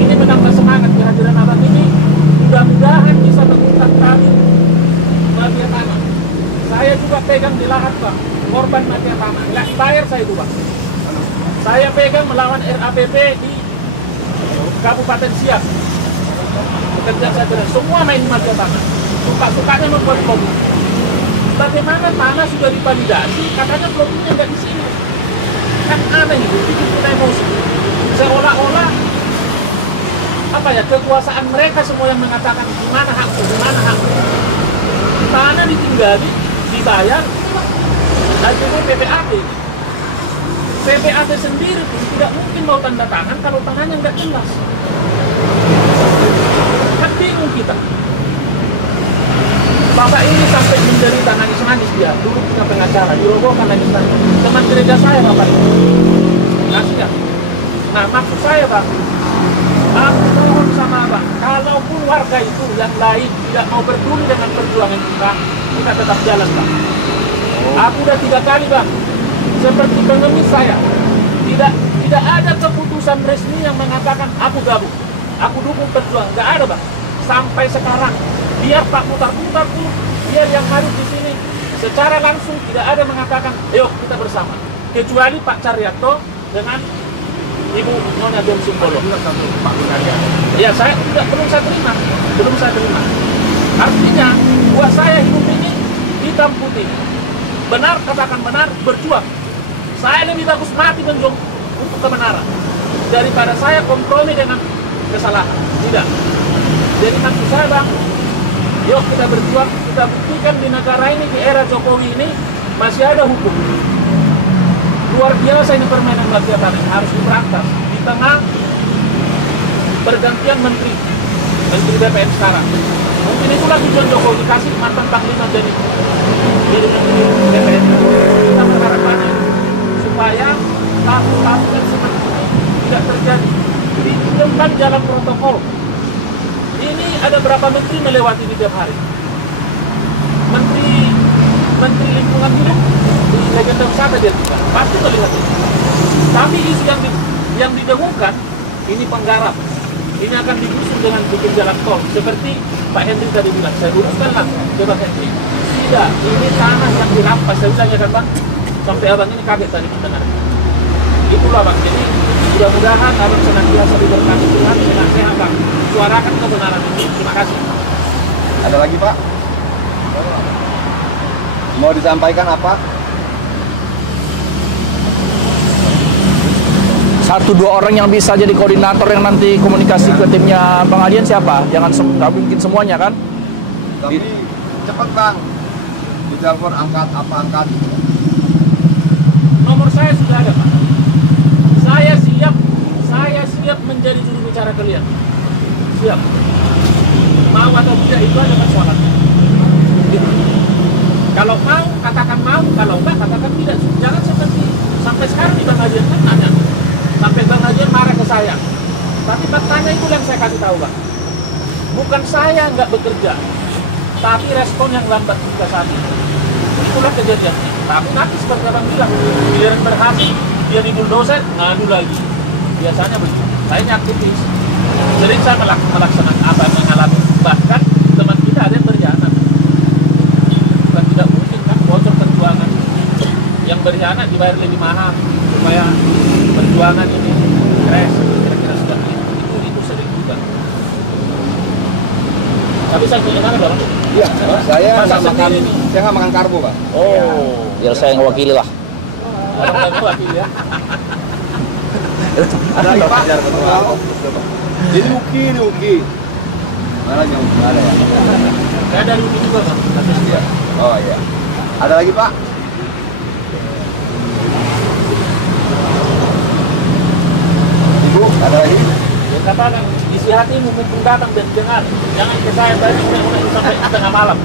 Ini menambah semangat kehadiran abang ini. Mudah-mudahan bisa mengungkap kami mafia tanah. Saya juga pegang di lahan bang, korban mafia tanah. Nggak dibayar saya itu bang. Saya pegang melawan RAPP di Kabupaten Siak. Bekerja saya dengan semua main mafia tanah. Suka-sukanya membuat lobby. Bagaimana tanah sudah divalidasi, katanya lobbynya nggak di sini. Kan aneh itu, bikin kita emosi. Seolah-olah apa ya, kekuasaan mereka semua yang mengatakan di mana hakku, di mana hakku. Tanah ditinggali, dibayar, dan juga PPAT. PPAT sendiri pun tidak mungkin mau tanda tangan kalau tanahnya nggak jelas. Kan bingung kita. Bapak ini sampai menderita nangis-nangis dia, dulu punya pengacara, dirobohkan nangis-nangis. Teman gereja saya bapak ini. Kasihan. Nah maksud saya bang, aku mohon sama abang, kalaupun warga itu yang lain tidak mau peduli dengan perjuangan kita tetap jalan bang. Aku udah 3 kali bang, seperti pengemis saya, tidak ada keputusan resmi yang mengatakan aku gabung, aku dukung perjuangan, nggak ada bang. Sampai sekarang, biar Pak putar-putar pun, biar yang harus di sini secara langsung tidak ada mengatakan, ayo kita bersama. Kecuali Pak Caryato dengan Ibu Nyonya Bem Simbolo. Ya saya belum saya terima. Artinya buat saya hidup ini hitam putih. Benar, katakan benar, berjuang. Saya lebih bagus mati menjuang untuk kebenaran daripada saya kompromi dengan kesalahan. Tidak. Jadi maksud saya bang, yuk kita berjuang, kita buktikan di negara ini, di era Jokowi ini masih ada hukum. Luar biasa ini permainan mafia tanah harus diberantas di tengah pergantian menteri BPN sekarang. Mungkin itulah tujuan Jokowi kasih mantan Panglima jadi menteri BPN. Kita berharap banyak supaya kasus-kasus yang seperti ini tidak terjadi. Ditempatkan jalan protokol. Ini ada berapa menteri melewati di tiap hari? Menteri lingkungan hidup di legenda wisata dia juga pasti melihat itu. Tapi isu yang didengungkan ini penggarap. Ini akan digusur dengan bikin jalan tol seperti Pak Hendri tadi bilang. Saya uruskanlah ke Pak Hendri. Tidak, ini tanah yang dirampas. Saya bilangnya kan bang, sampai abang ini kaget tadi mendengar. Itulah bang. Jadi mudah-mudahan abang senantiasa diberkati Tuhan dengan sehat bang. Suarakan kebenaran ini. Terima kasih. Ada lagi Pak? Mau disampaikan apa? 1-2 orang yang bisa jadi koordinator yang nanti komunikasi ke timnya Bang Adian siapa? Jangan nggak mungkin semuanya kan? Tapi cepet Bang. Ditelepon angkat apa angkat? Nomor saya sudah ada Pak. Saya siap menjadi juru bicara kalian. Siap. Mau atau tidak itu ada persoalannya. Gitu. Kalau mau, katakan mau. Kalau enggak, katakan tidak. Jangan seperti sampai sekarang di Bang Adian kan nanya. Sampai Bang Adian marah ke saya. Tapi faktanya itu yang saya kasih tahu Bang. Bukan saya nggak bekerja, tapi respon yang lambat kita saat ini. Itulah kejadiannya. Tapi nanti seperti Abang bilang, giliran berhasil, dia di bulldozer, ngadu lagi. Biasanya begitu. Saya aktivis. Sering saya melaksanakan apa yang mengalami. Bahkan teman kita ada yang berjalan. Bukan tidak mungkin kan bocor perjuangan yang berkhianat dibayar lebih mahal supaya perjuangan ini keren, kira-kira seperti itu sering juga. Tapi saya punya mana dong? Iya, saya Masak nggak makan, sendiri nih. saya nggak makan karbo, Pak. Oh, Biar saya yang wakili lah. orang wakil ya. Ada lagi Pak? Ini Uki. Mana yang Uki ada ya? Saya dari Uki juga Bang. Iya. Oh iya. Ada lagi Pak? Ibu, ada lagi? Ya, katakan isi hatimu mumpung datang dan dengar. Jangan ke saya tadi sampai tengah malam.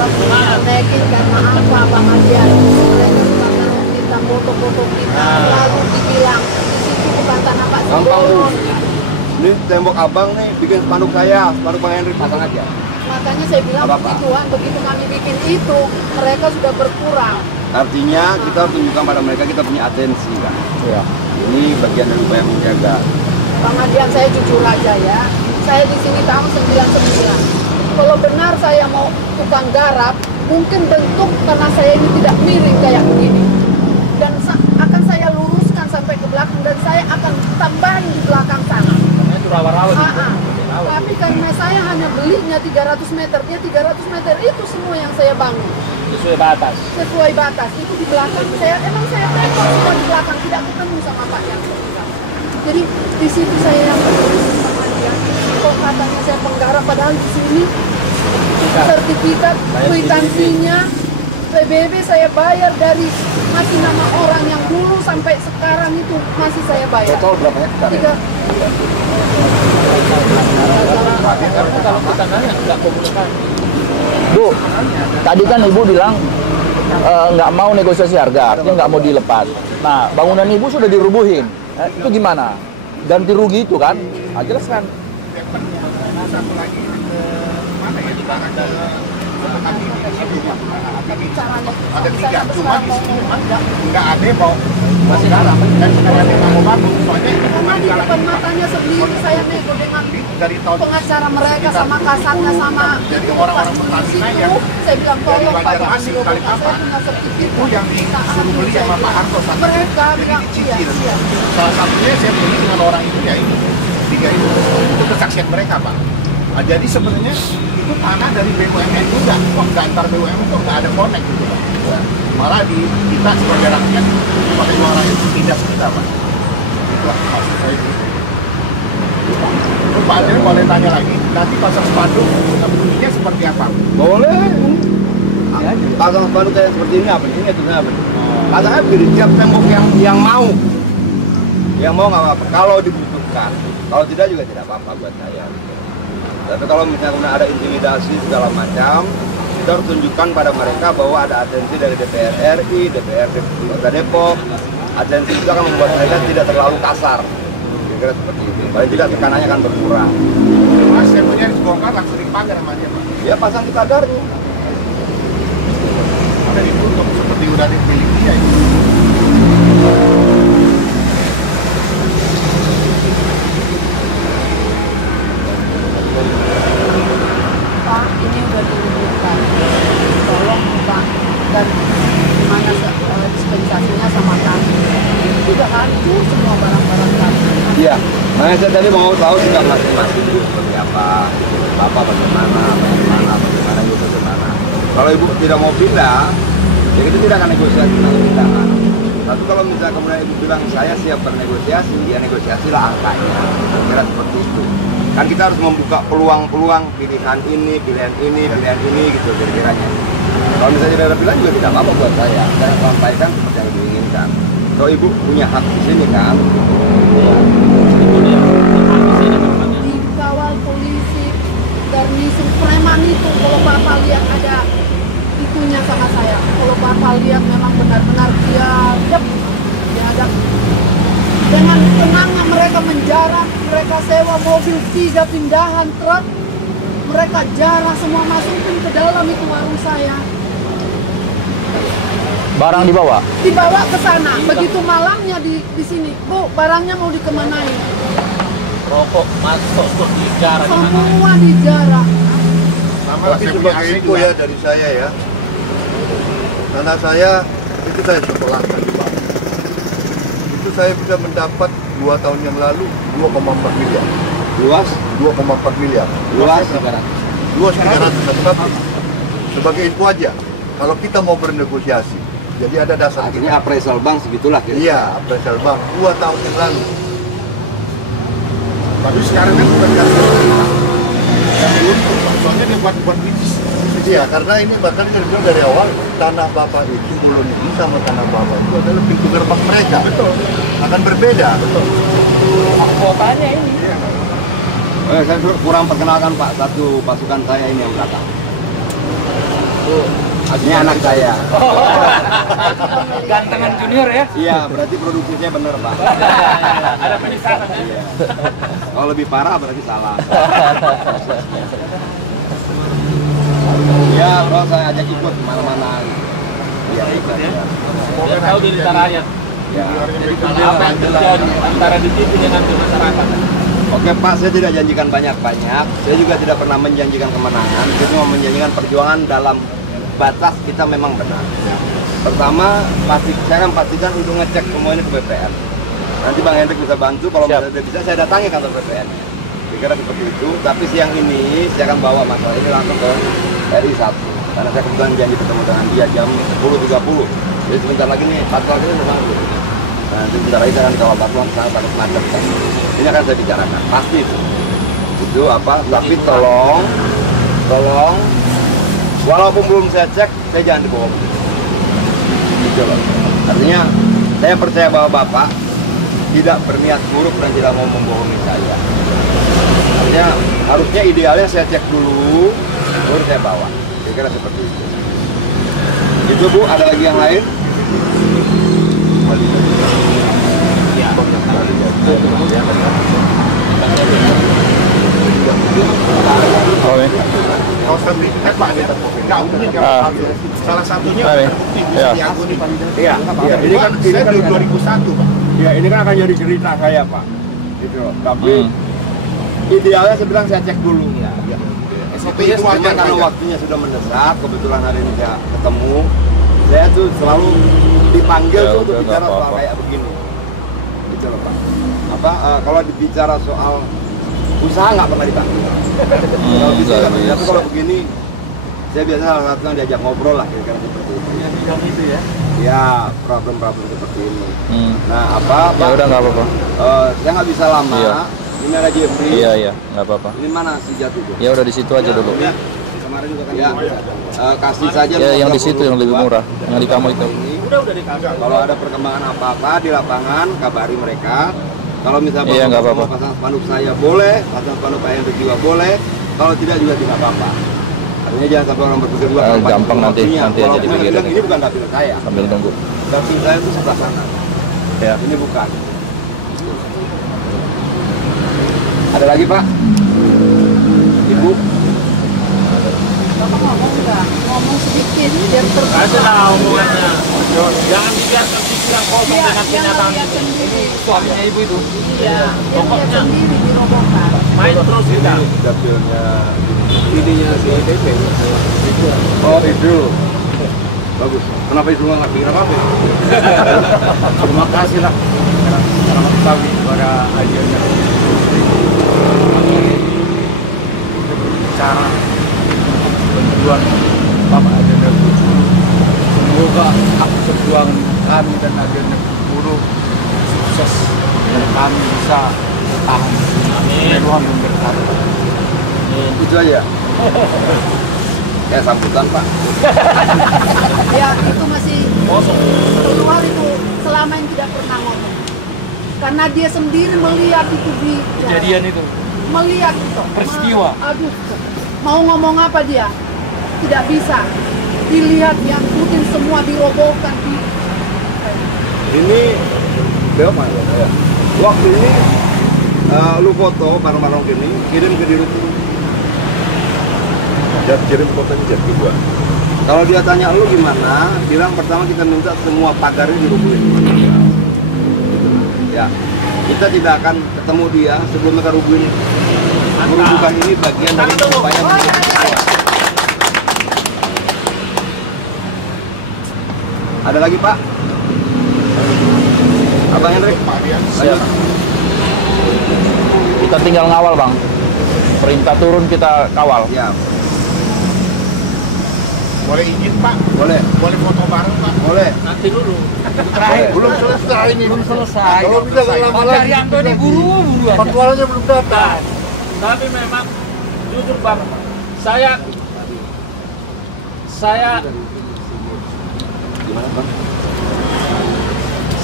Malam naikin karena apa Bang Adian? Mereka suka minta foto-foto kita, lalu dibilang di situ bukan tanah Pak Gampang Bu. Sugeng. Ini tembok abang nih, bikin spanduk saya, spanduk Bang Henry, pasang aja. Makanya saya bilang Apa, Pak? begituan, begitu kami bikin itu, mereka sudah berkurang. Artinya kita harus tunjukkan pada mereka kita punya atensi kan. Iya. Ini bagian dari upaya menjaga. Bang Adian, saya jujur aja ya, saya di sini tahun 99. Kalau benar saya mau tukang garap, mungkin bentuk tanah saya ini tidak miring kayak begini. Dan akan saya luruskan sampai ke belakang dan saya akan tambahin di belakang sana. Itu rawa-rawa gitu. Tapi karena saya hanya belinya 300 meter, dia 300 meter itu semua yang saya bangun. Sesuai batas. Sesuai batas, itu di belakang saya tembak semua di belakang, tidak ketemu sama Pak yang sebelah. Jadi di situ saya yang bertemu sama dia. Kok katanya saya penggarap, padahal di sini sertifikat kwitansinya PBB saya bayar dari masih nama orang yang dulu sampai sekarang itu masih saya bayar. Total berapa hektar ya? Karena kalau kita nanya nggak komunikasi. Bu, tadi kan Ibu bilang nggak mau negosiasi harga, artinya nggak mau dilepas. Nah, bangunan Ibu sudah dirubuhin. Itu gimana? Ganti rugi itu kan? Nah, jelaskan. Satu lagi mana ya kita ada ada tiga, cuma di sini memang nggak ada mau garap dan nggak ada yang mau bangun soalnya Karena di depan matanya sendiri saya nego dengan dari tahun pengacara mereka sama kasatnya sama jadi itu orang-orang Pak Pertamina Yunus yang itu, saya bilang dari tolong Pak Banjarmasin, jangan dirobek, Balikpapan, saya punya sertifikat. itu yang disuruh beli sama Pak Harto saat itu. Mereka Jadi bilang iya, dicicil. iya. Salah satunya saya beli dengan orang itu ya itu tiga itu kesaksian mereka Pak. Nah, jadi sebenarnya itu tanah dari BUMN juga, kok nggak antar BUMN kok nggak ada connect gitu Pak. Malah di kita sebagai rakyat pakai uang rakyat tidak kita Pak. Itulah maksud saya itu. Pak Adil boleh tanya lagi, nanti pasang spanduk bunyinya seperti apa? Boleh. Pasang spanduk kayak seperti ini apa? Ini tulisannya apa? Pasangnya begini, tiap tembok yang mau nggak apa-apa. Kalau dibutuhkan, kalau tidak juga tidak apa-apa buat saya. Tapi kalau misalnya ada intimidasi segala macam, kita harus tunjukkan pada mereka bahwa ada atensi dari DPR RI, DPRD Kota Depok. Atensi itu akan membuat mereka tidak terlalu kasar. Kira-kira seperti itu. Paling tidak tekanannya akan berkurang. Mas, saya punya dibongkar langsung dipagar sama dia Pak. Ya pasang di pagarnya. Ada ditutup seperti udah dipilih dia itu. Pak, ini udah dirumuskan. Tolong Pak, dan gimana dispensasinya sama kami. Ini juga hancur semua barang-barang kami. Iya. Makanya saya tadi mau tahu sikap masing-masing ibu seperti apa, bapak bagaimana ibu bagaimana. Kalau ibu tidak mau pindah, ya kita tidak akan negosiasi tentang pindahan. Tapi kalau misalnya kemudian ibu bilang saya siap bernegosiasi, ya negosiasilah angkanya. Kira seperti itu. Kan kita harus membuka peluang-peluang pilihan ini gitu kira-kiranya. Kalau misalnya tidak ada pilihan juga tidak apa-apa buat saya sampaikan seperti yang ibu inginkan. Kalau ibu punya hak di sini kan, Dikawal polisi, garnisun preman itu, kalau Bapak lihat ada itunya sama saya. Kalau Bapak lihat memang benar-benar dia ada dengan tenangnya mereka menjarah, mereka sewa mobil 3 pindahan truk, mereka jarah semua masukin ke dalam itu warung saya. Barang dibawa. Dibawa ke sana, begitu malamnya di sini, Bu, barangnya mau dikemanain? Rokok masuk dijarah di mana? Semua dijarah. Sama lah tapi saya punya sebagai AC info juga. ya dari saya ya, tanah saya itu saya sekolahkan di bawah. Itu saya bisa mendapat 2 tahun yang lalu 2,4 miliar. Luas 2,4 miliar. luas 2.300. Tapi sebagai info aja, kalau kita mau bernegosiasi, jadi ada dasar artinya appraisal bank segitulah kira-kira. Iya, appraisal bank 2 tahun yang lalu. Tapi sekarang kan bukan dasar yang diuntung, Pak. Soalnya dia buat bisnis. Iya, karena ini bahkan saya bilang dari awal, tanah Bapak itu, Pulau ini sama tanah Bapak itu adalah pintu gerbang mereka. Betul. Akan berbeda. Betul. Kotanya ini. Saya kurang perkenalkan Pak, satu pasukan saya ini yang belakang. Ini anak saya. Gantengan junior ya. Iya, berarti produksinya benar Pak. Ada penistaan ya. Iya. Kalau lebih parah berarti salah. Ya, kalau saya ajak ikut kemana-mana. Iya, ikut ya. Biar tahu diri rakyat. Ya. Apa yang terjadi antara di TV dengan di masyarakat. Oke Pak, saya tidak janjikan banyak-banyak. Saya juga tidak pernah menjanjikan kemenangan. Saya cuma menjanjikan perjuangan dalam batas kita memang benar. Pertama, saya akan pastikan untuk ngecek semua ini ke BPN. Nanti Bang Hendrik bisa bantu, kalau misalnya bisa saya datangi kantor BPN. Kira-kira seperti itu, tapi siang ini saya akan bawa masalah ini langsung ke RI 1. Karena saya kebetulan janji ketemu dengan dia jam 10.30. Jadi sebentar lagi nih, patwal ini udah masuk. Nah, nanti sebentar lagi saya akan kawal patwal, sangat takut macet kan. Ini akan saya bicarakan, pasti itu. Itu apa, tapi tolong, walaupun belum saya cek, saya jangan dibohong. Gitu loh. Artinya, saya percaya bahwa Bapak tidak berniat buruk dan tidak mau membohongi saya. Artinya, harusnya idealnya saya cek dulu, baru saya bawa. Kira-kira seperti itu. Itu Bu, ada lagi yang lain? Kalau sertifikat Pak, nggak unik kan? Salah satunya Ya. yang unik. Iya, iya. Ini kan Saya dari 2001 Pak. ya ini kan akan jadi cerita saya Pak. Gitu loh. Tapi idealnya saya bilang saya cek dulu. SOP Itu itu cuma wajar karena aja. waktunya sudah mendesak, kebetulan hari ini saya ketemu. Saya tuh selalu dipanggil tuh untuk bicara soal kayak begini. Gitu loh Pak. Kalau dibicara soal usaha nggak pernah dipanggil. Kalau bisa, tapi kalau begini, saya biasa salah satu yang diajak ngobrol lah kira-kira seperti itu. Yang bidang itu ya. Ya, problem-problem seperti ini. Nah, Ya udah nggak apa-apa. saya nggak bisa lama. Iya. Ini ada Jeffrey. Iya, nggak apa-apa. Ini mana si Jatuh itu? Ya udah di situ aja dulu. Ya, kemarin juga kan. Ya, kasih saja. Ya yang di situ yang lebih murah, yang di kamu itu. Udah dikasih. Kalau ada perkembangan apa-apa di lapangan, kabari mereka. Kalau misalnya Iya, nggak mau apa-apa. pasang spanduk saya boleh, pasang spanduk Pak Hendrik juga boleh. Kalau tidak juga tidak apa-apa. Artinya jangan sampai orang berpikir dua. Gampang nanti aja Walaupun dipikirin. bilang ini bukan dapil saya. Sambil nunggu. Dapil saya itu sebelah sana. Ya. Ini bukan. Ada lagi Pak? Ibu? Bapak ngomong nggak? Ngomong sedikit biar Kasih lah omongannya. Jangan dibiarkan pikiran kosong dengan Dia kenyataan. ngeliat sendiri. Suaminya ibu itu. Iya, dia ngeliat sendiri dirobohkan. Main terus kita. Dapilnya ininya si DP. Oh itu. Bagus. Kenapa itu nggak bikin apa-apa? Terima kasih lah. Selamat pagi kepada ayahnya. Cara bantuan Bapak Agenda Guru. Semoga perjuangan kami dan Agenda Guru sukses dan kami bisa tahan. Tuhan memberkati. Itu aja. Ya sambutan Pak. Ya itu masih keluar itu selama ini tidak pernah ngomong. Karena dia sendiri melihat itu di Kejadian itu. melihat itu. Peristiwa. Aduh, mau ngomong apa dia? Tidak bisa. Dilihat yang ikutin semua dirobohkan di. Ini belum ya. Waktu ini lu foto bareng-bareng gini, kirim ke Dirut. Dan kirim fotonya Jet juga. Kalau dia tanya lu gimana, bilang pertama kita minta semua pagarnya dirubuhin. Ya, kita tidak akan ketemu dia sebelum mereka rubuhin. Merubuhkan ini bagian dari upaya. Ada lagi Pak? Abang Hendrik? Siap. Kita tinggal ngawal Bang. Perintah turun kita kawal. Ya, Boleh izin Pak? boleh. Boleh foto bareng Pak? Boleh. Nanti dulu. Terakhir. Belum selesai ini. Belum selesai. Kalau bisa lama lagi. Arianto ini buru-buru aja. Faktualnya belum datang. Tapi memang jujur Bang, saya Gimana Bang?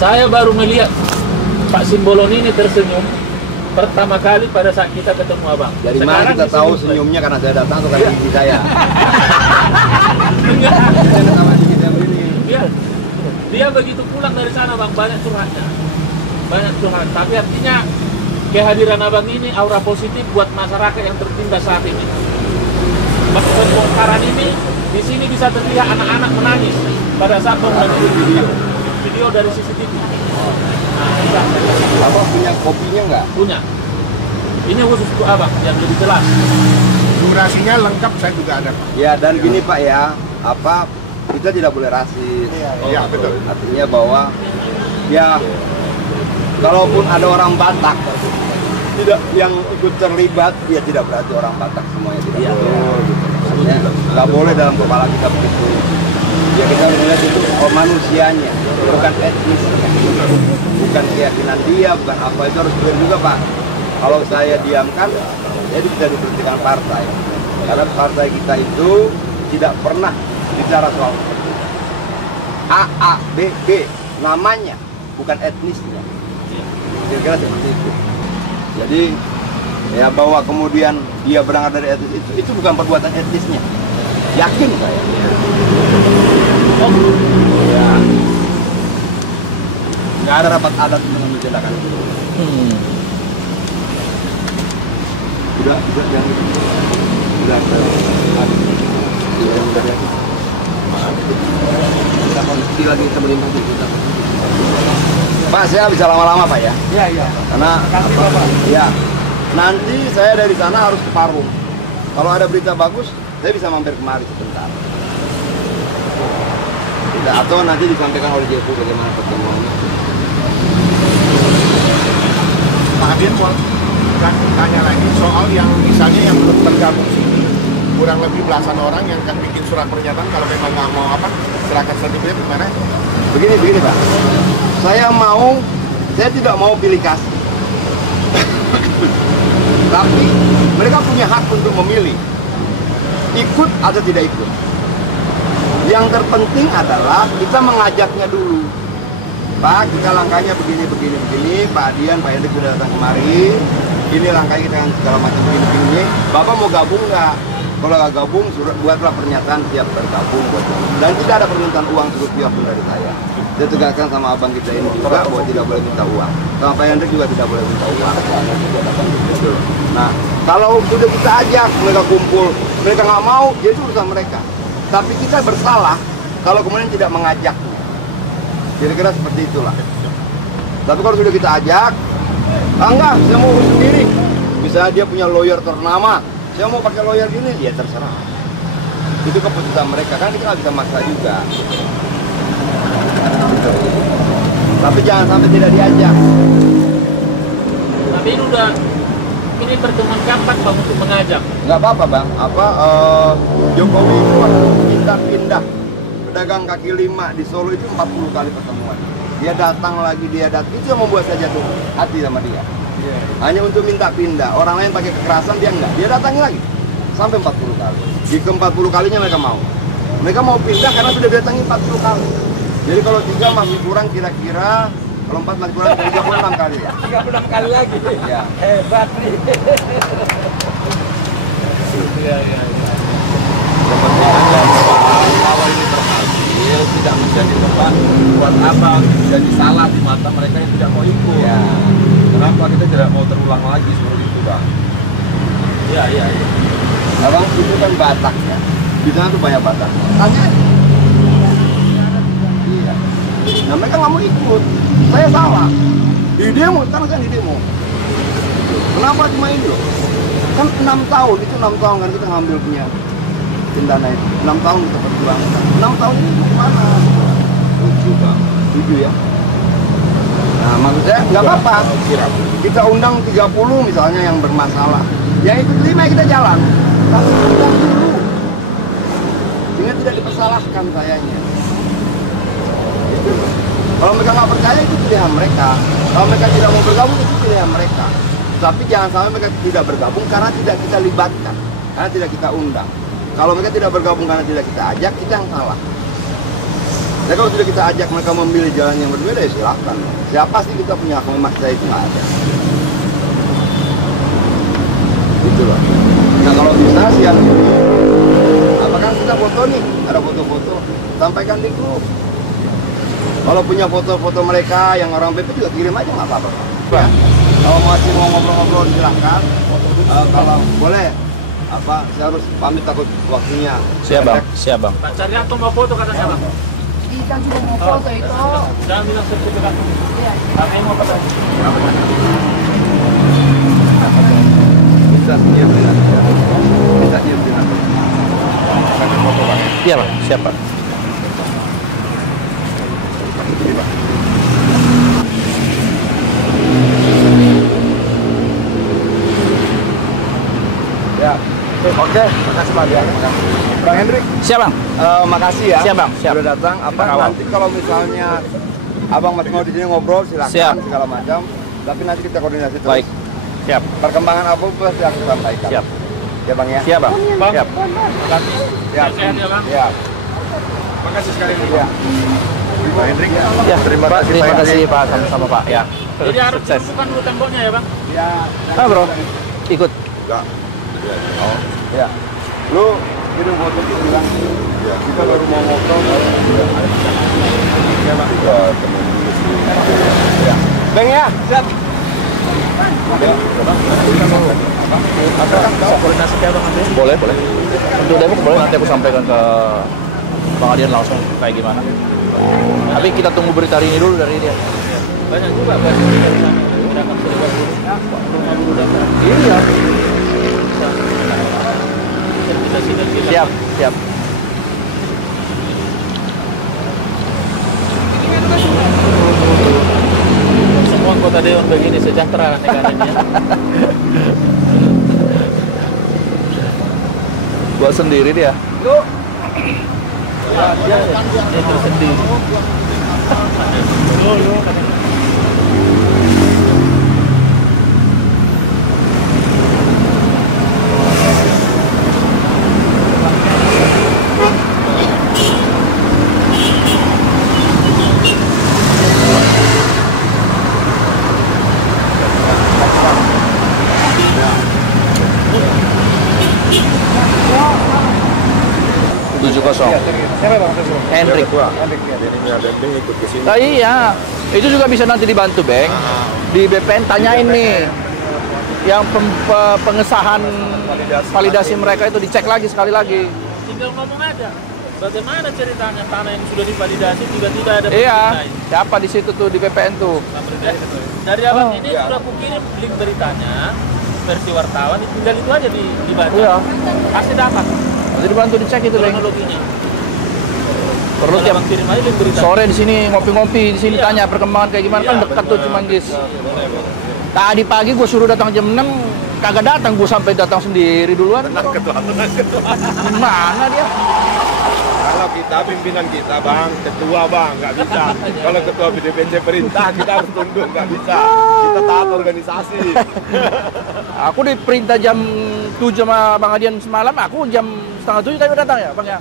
saya baru melihat Pak Simbolon ini tersenyum pertama kali pada saat kita ketemu Abang. Dari mana Sekarang kita tahu disenyum. senyumnya karena saya datang atau karena gigi saya? Enggak. Saya sama gigi saya begini. Dia begitu pulang dari sana Bang, banyak curhatnya. Banyak curhat. Tapi artinya kehadiran Abang ini aura positif buat masyarakat yang tertindas saat ini. Waktu pembongkaran ini, di sini bisa terlihat anak-anak menangis pada saat mengambil video dari CCTV. Nah, bisa. Abang punya kopinya nggak? Punya. Ini khusus untuk Abang yang lebih jelas. Durasinya lengkap saya juga ada Pak. Ya, dan gini Pak ya, kita tidak boleh rasis. Iya betul. Artinya bahwa ya kalaupun ada orang Batak tidak yang ikut terlibat, ya tidak berarti orang Batak semuanya tidak Iya. boleh. Gitu. Maksudnya nggak boleh dalam kepala kita begitu. Ya kita harus melihat itu manusianya, bukan etnis, bukan keyakinan dia, bukan apa, itu harus clear juga Pak. Kalau saya diamkan, jadi bisa diberhentikan partai. Karena partai kita itu tidak pernah bicara soal seperti itu. A, B, B, namanya, bukan etnisnya. Kira-kira seperti itu. Jadi, ya bahwa kemudian dia berangkat dari etnis itu bukan perbuatan etnisnya. Yakin saya. Oh, ya. Nggak ada rapat adat untuk menjelaskan itu. Udah jangan gitu. Udah kita kondisi lagi pemerintah kita. Pak, saya bisa lama-lama Pak ya? Iya. Karena Kasih Bapak. ya, nanti saya dari sana harus ke Parung. Kalau ada berita bagus, saya bisa mampir kemari sebentar. Atau nanti disampaikan oleh JPU bagaimana pertemuannya. Pak Adin mau tanya lagi soal yang misalnya yang belum tergabung sini kurang lebih belasan orang yang akan bikin surat pernyataan kalau memang nggak mau serahkan sertifikat gimana? Begini Pak, saya tidak mau pilih kasih. Tapi mereka punya hak untuk memilih ikut atau tidak ikut. Yang terpenting adalah kita mengajaknya dulu. Pak, kita langkahnya begini, Pak Adian, Pak Hendrik sudah datang kemari. Ini langkahnya kita segala macam begini. Bapak mau gabung nggak? Kalau nggak gabung, buatlah pernyataan siap bergabung. Dan tidak ada permintaan uang rupiah pun dari saya. Saya tegaskan sama abang kita ini juga bahwa tidak boleh minta uang. Sama Pak Hendrik juga tidak boleh minta uang. Nah, kalau sudah kita ajak mereka kumpul, mereka nggak mau, ya itu urusan mereka. Tapi kita bersalah kalau kemudian tidak mengajak. Kira-kira seperti itulah. Tapi kalau sudah kita ajak, enggak, saya mau urus sendiri. Misalnya dia punya lawyer ternama, saya mau pakai lawyer gini, ya terserah. Itu keputusan mereka, kan kita nggak bisa maksa juga. Gitu. Tapi jangan sampai tidak diajak. Tapi ini pertemuan kapan Bang untuk mengajak? Nggak apa-apa Bang, Jokowi itu minta pindah pedagang kaki lima di Solo itu 40 kali pertemuan. Dia datang lagi, itu yang membuat saya jatuh hati sama dia. Hanya untuk minta pindah, orang lain pakai kekerasan, dia enggak, dia datangi lagi sampai 40 kali. Di ke-40 kalinya mereka mau pindah karena sudah datangi 40 kali. Jadi kalau 3 masih kurang kira-kira, kalau 4 masih kurang 36 kali ya. 36 kali lagi. Ya. Hebat nih. Seperti ada awal ini berhasil, tidak menjadi tempat buat apa jadi salah di mata mereka yang tidak mau ikut. Ya. Kenapa kita tidak mau terulang lagi seperti itu Bang? Iya. Abang itu kan Batak ya. Di sana tuh banyak Batak. Tanya. Iya. Nah mereka nggak mau ikut. Saya salah. Di demo, sekarang kan di demo. Kenapa cuma ini loh? Kan 6 tahun, itu 6 tahun kan kita ngambil punya Cendana itu. 6 tahun kita perjuangkan. 6 tahun ini gimana? juga. Setuju ya? Nah, maksud saya nggak apa-apa. Kita undang 30 misalnya yang bermasalah. Yang ikut 5 kita jalan. Kasih undang dulu. Sehingga tidak dipersalahkan kayaknya. Gitu. Kalau mereka nggak percaya itu pilihan mereka. Kalau mereka tidak mau bergabung itu pilihan mereka. Tapi jangan sampai mereka tidak bergabung karena tidak kita libatkan, karena tidak kita undang. Kalau mereka tidak bergabung karena tidak kita ajak, kita yang salah. Dan kalau tidak kita ajak mereka memilih jalan yang berbeda, ya silakan. Siapa sih kita punya hak memaksa itu nggak ada. Gitu loh. Nah kalau bisa sih yang ini, apakah kita foto nih, ada foto-foto, sampaikan di grup. Kalau punya foto-foto mereka yang orang PP juga kirim aja nggak apa-apa. Ya. Kalau masih mau ngobrol-ngobrol silahkan. Kalau boleh, saya harus pamit takut waktunya. Siap bang, siap bang. Pak Caryanto mau foto kata saya bang. Kita juga mau foto itu. Jangan bilang sertifikat. Iya. Kami mau foto. Bisa nyiap dengan bisa nyiap dengan. Iya bang, siap bang. Ya, oke, makasih Bang ya. Bang Hendrik, Siap bang. makasih ya. Siap, Bang, siap. Sudah datang. Nanti kalau misalnya Abang masih mau di sini ngobrol silakan Siap. segala macam. Tapi nanti kita koordinasi terus. Baik. Siap. Perkembangan apa pasti akan sampaikan. Siap. Ya Bang ya. Siap bang. Bang. Siap. Ya. Sehat ya bang. Ya. Makasih sekali lagi. Ya. Pak Hendrik, Ya, terima kasih Pak, sama-sama Pak. Ya. Jadi harus Sukses. bukan dulu temboknya ya bang. Ya. Ah bro, ikut. enggak. Ya. Lu kirim foto itu bilang. Ya. Kita baru mau ngobrol. Ya Bang. Ya, temen dulu sih. Ya. Bang ya. Siap. Ya. Koordinasi ya bang nanti. Boleh, boleh. Untuk Depok boleh, nanti aku sampaikan ke Bang Adian langsung kayak gimana. Tapi kita tunggu berita hari ini dulu dari dia. Banyak juga banyak dari sana. Dapat 50 dapat. Iya. Sertifikasi dan kita. Siap, siap. Semua anggota dewan begini sejahtera negaranya. Gua sendiri dia. Dia tersendiri. Hendrik. Ini ada yang ikut ke sini. Nah, iya, itu juga bisa nanti dibantu, Bang. Di BPN tanyain nih, yang pengesahan validasi mereka itu dicek lagi sekali lagi. Tinggal ngomong aja. Bagaimana ceritanya tanah yang sudah divalidasi tiba-tiba ada Iya, berita ini? siapa di situ tuh di BPN tuh? Dari abang ini sudah aku kirim link beritanya versi wartawan, tinggal itu aja dibaca. Iya. Pasti dapat Nanti dibantu dicek itu, Bang. kronologinya. Perlu tiap Abang kirim aja link berita. sore di sini ngopi-ngopi, di sini Iya. tanya perkembangan kayak gimana, kan dekat tuh Cimanggis. Tadi pagi gue suruh datang jam 6, kagak datang, gue sampai datang sendiri duluan. Gimana dia? Kalau kita pimpinan kita bang, ketua bang, nggak bisa. Kalau ketua BDPC perintah kita harus tunduk, nggak bisa. Kita taat organisasi. Aku diperintah jam 7 sama Bang Adian semalam, aku jam setengah 7 tadi udah datang ya, Bang ya?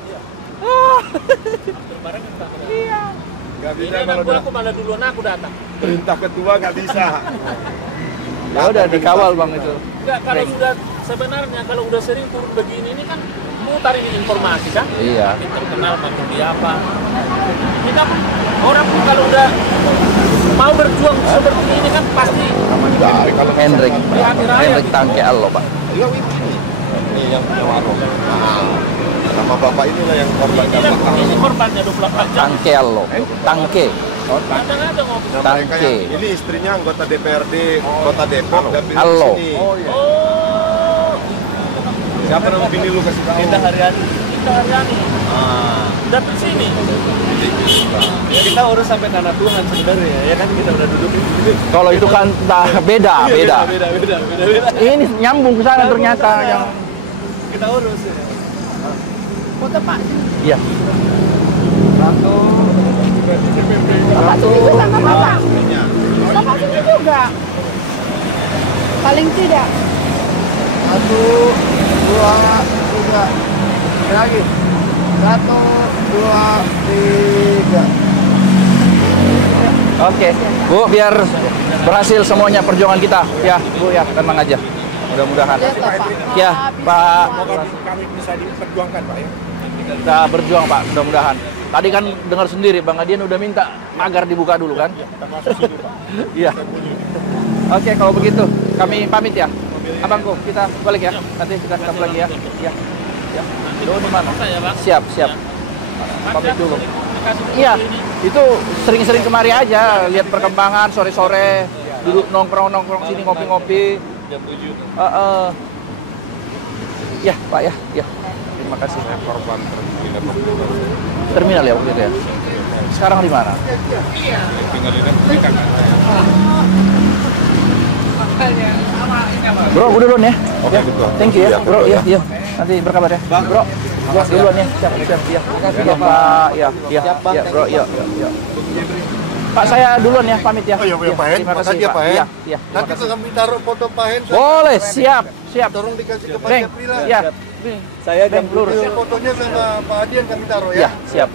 Nggak bisa Ini kalau anak udah aku malah duluan aku datang. perintah ketua nggak bisa. Ya udah dikawal Bang itu. Enggak, kalau sudah sebenarnya kalau udah sering turun begini ini kan mutar ini informasi kan? Iya. Makin terkenal makin di apa. Kita pun orang pun kalau udah mau berjuang seperti ini kan pasti Dari kalau Hendrik, di hati rakyat. Hendrik Tangke Allo, Pak. yang ini yang punya warung. Nama bapak inilah yang korban dampak. Ini korbannya 24 jam. Tangke Allo, Tangke. Kadang ada ngopi. Nah, mereka Tangke. yang ini istrinya anggota DPRD Kota Depok dan pilih Halo. di sini. Oh, Siapa nama pilih lu ke situ? Indah Haryani. Indah Haryani. Udah sini. Ya, kita urus sampai tanah Tuhan sebenarnya, ya kan kita udah duduk di sini. Kalau itu kan beda. Beda. Ini nyambung ke sana ternyata yang Kita urus ya. Foto Pak. iya. Bapak sini juga nggak apa-apa. Bapak sini juga. Paling tidak. 1, 2, 3. Lagi. 1, 2, 3. Oke, Bu, biar berhasil semuanya perjuangan kita. Ya, Bu ya, tenang aja. Mudah-mudahan. Ya, Pak. Kami bisa diperjuangkan, Pak ya. Kita berjuang, Pak, mudah-mudahan. Tadi kan dengar sendiri Bang Adian udah minta pagar dibuka dulu kan? Iya. Oke, kalau begitu kami pamit ya. Abangku, kita balik ya. Nanti kita ketemu lagi ya. Iya. Ya. Lo di mana? Siap. Pamit dulu. Iya, itu sering-sering kemari aja, lihat perkembangan sore-sore, duduk nongkrong sini ngopi-ngopi. Jam 7. Ya, Pak ya. Ya. Terima kasih. Korban Terminal ya waktu itu ya. Sekarang di mana? tinggal di kakak saya. Bro, udah duluan ya. Oke, thank you ya, Bro. Iya. Nanti berkabar ya. Bro, duluan ya. Siap. Iya. Iya, Pak. Iya, Bro. Iya. Pak, saya duluan ya, pamit ya. Oh iya, Pak Hen. Terima kasih, Makasih ya, Pak Hen. Iya. Nanti kami taruh foto Pak Hen. Boleh, siap. Tolong dikasih ke Pak Beng, Japrila. ya. Saya dan lurus. Fotonya sama Pak Adian kami taruh Iya, ya. siap.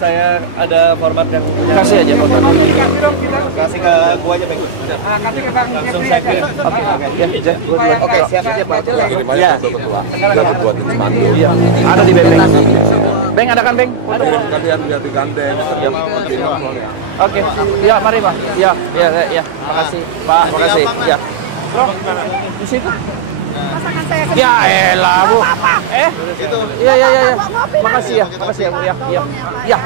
saya ada format yang punya. Kasih aja foto dulu. Kasih ke gua aja, Bang. Kasih ke Bang Langsung Jeffrey saya aja. kirim. Oke, ya, gua duluan. Oke, siap Pak. Iya. Iya. Ada di Beng. Beng ada kan, Beng? Ada. Biar digandeng. Oke. Ya, mari, Pak. Ya. Makasih, Pak. Makasih. Ya. Bro, di situ. Pasangan saya sendiri. Ya elah, Bu. Itu. Iya. Ngopi Makasih ya, Bu ya. Iya.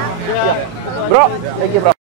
Bro, thank you, Bro.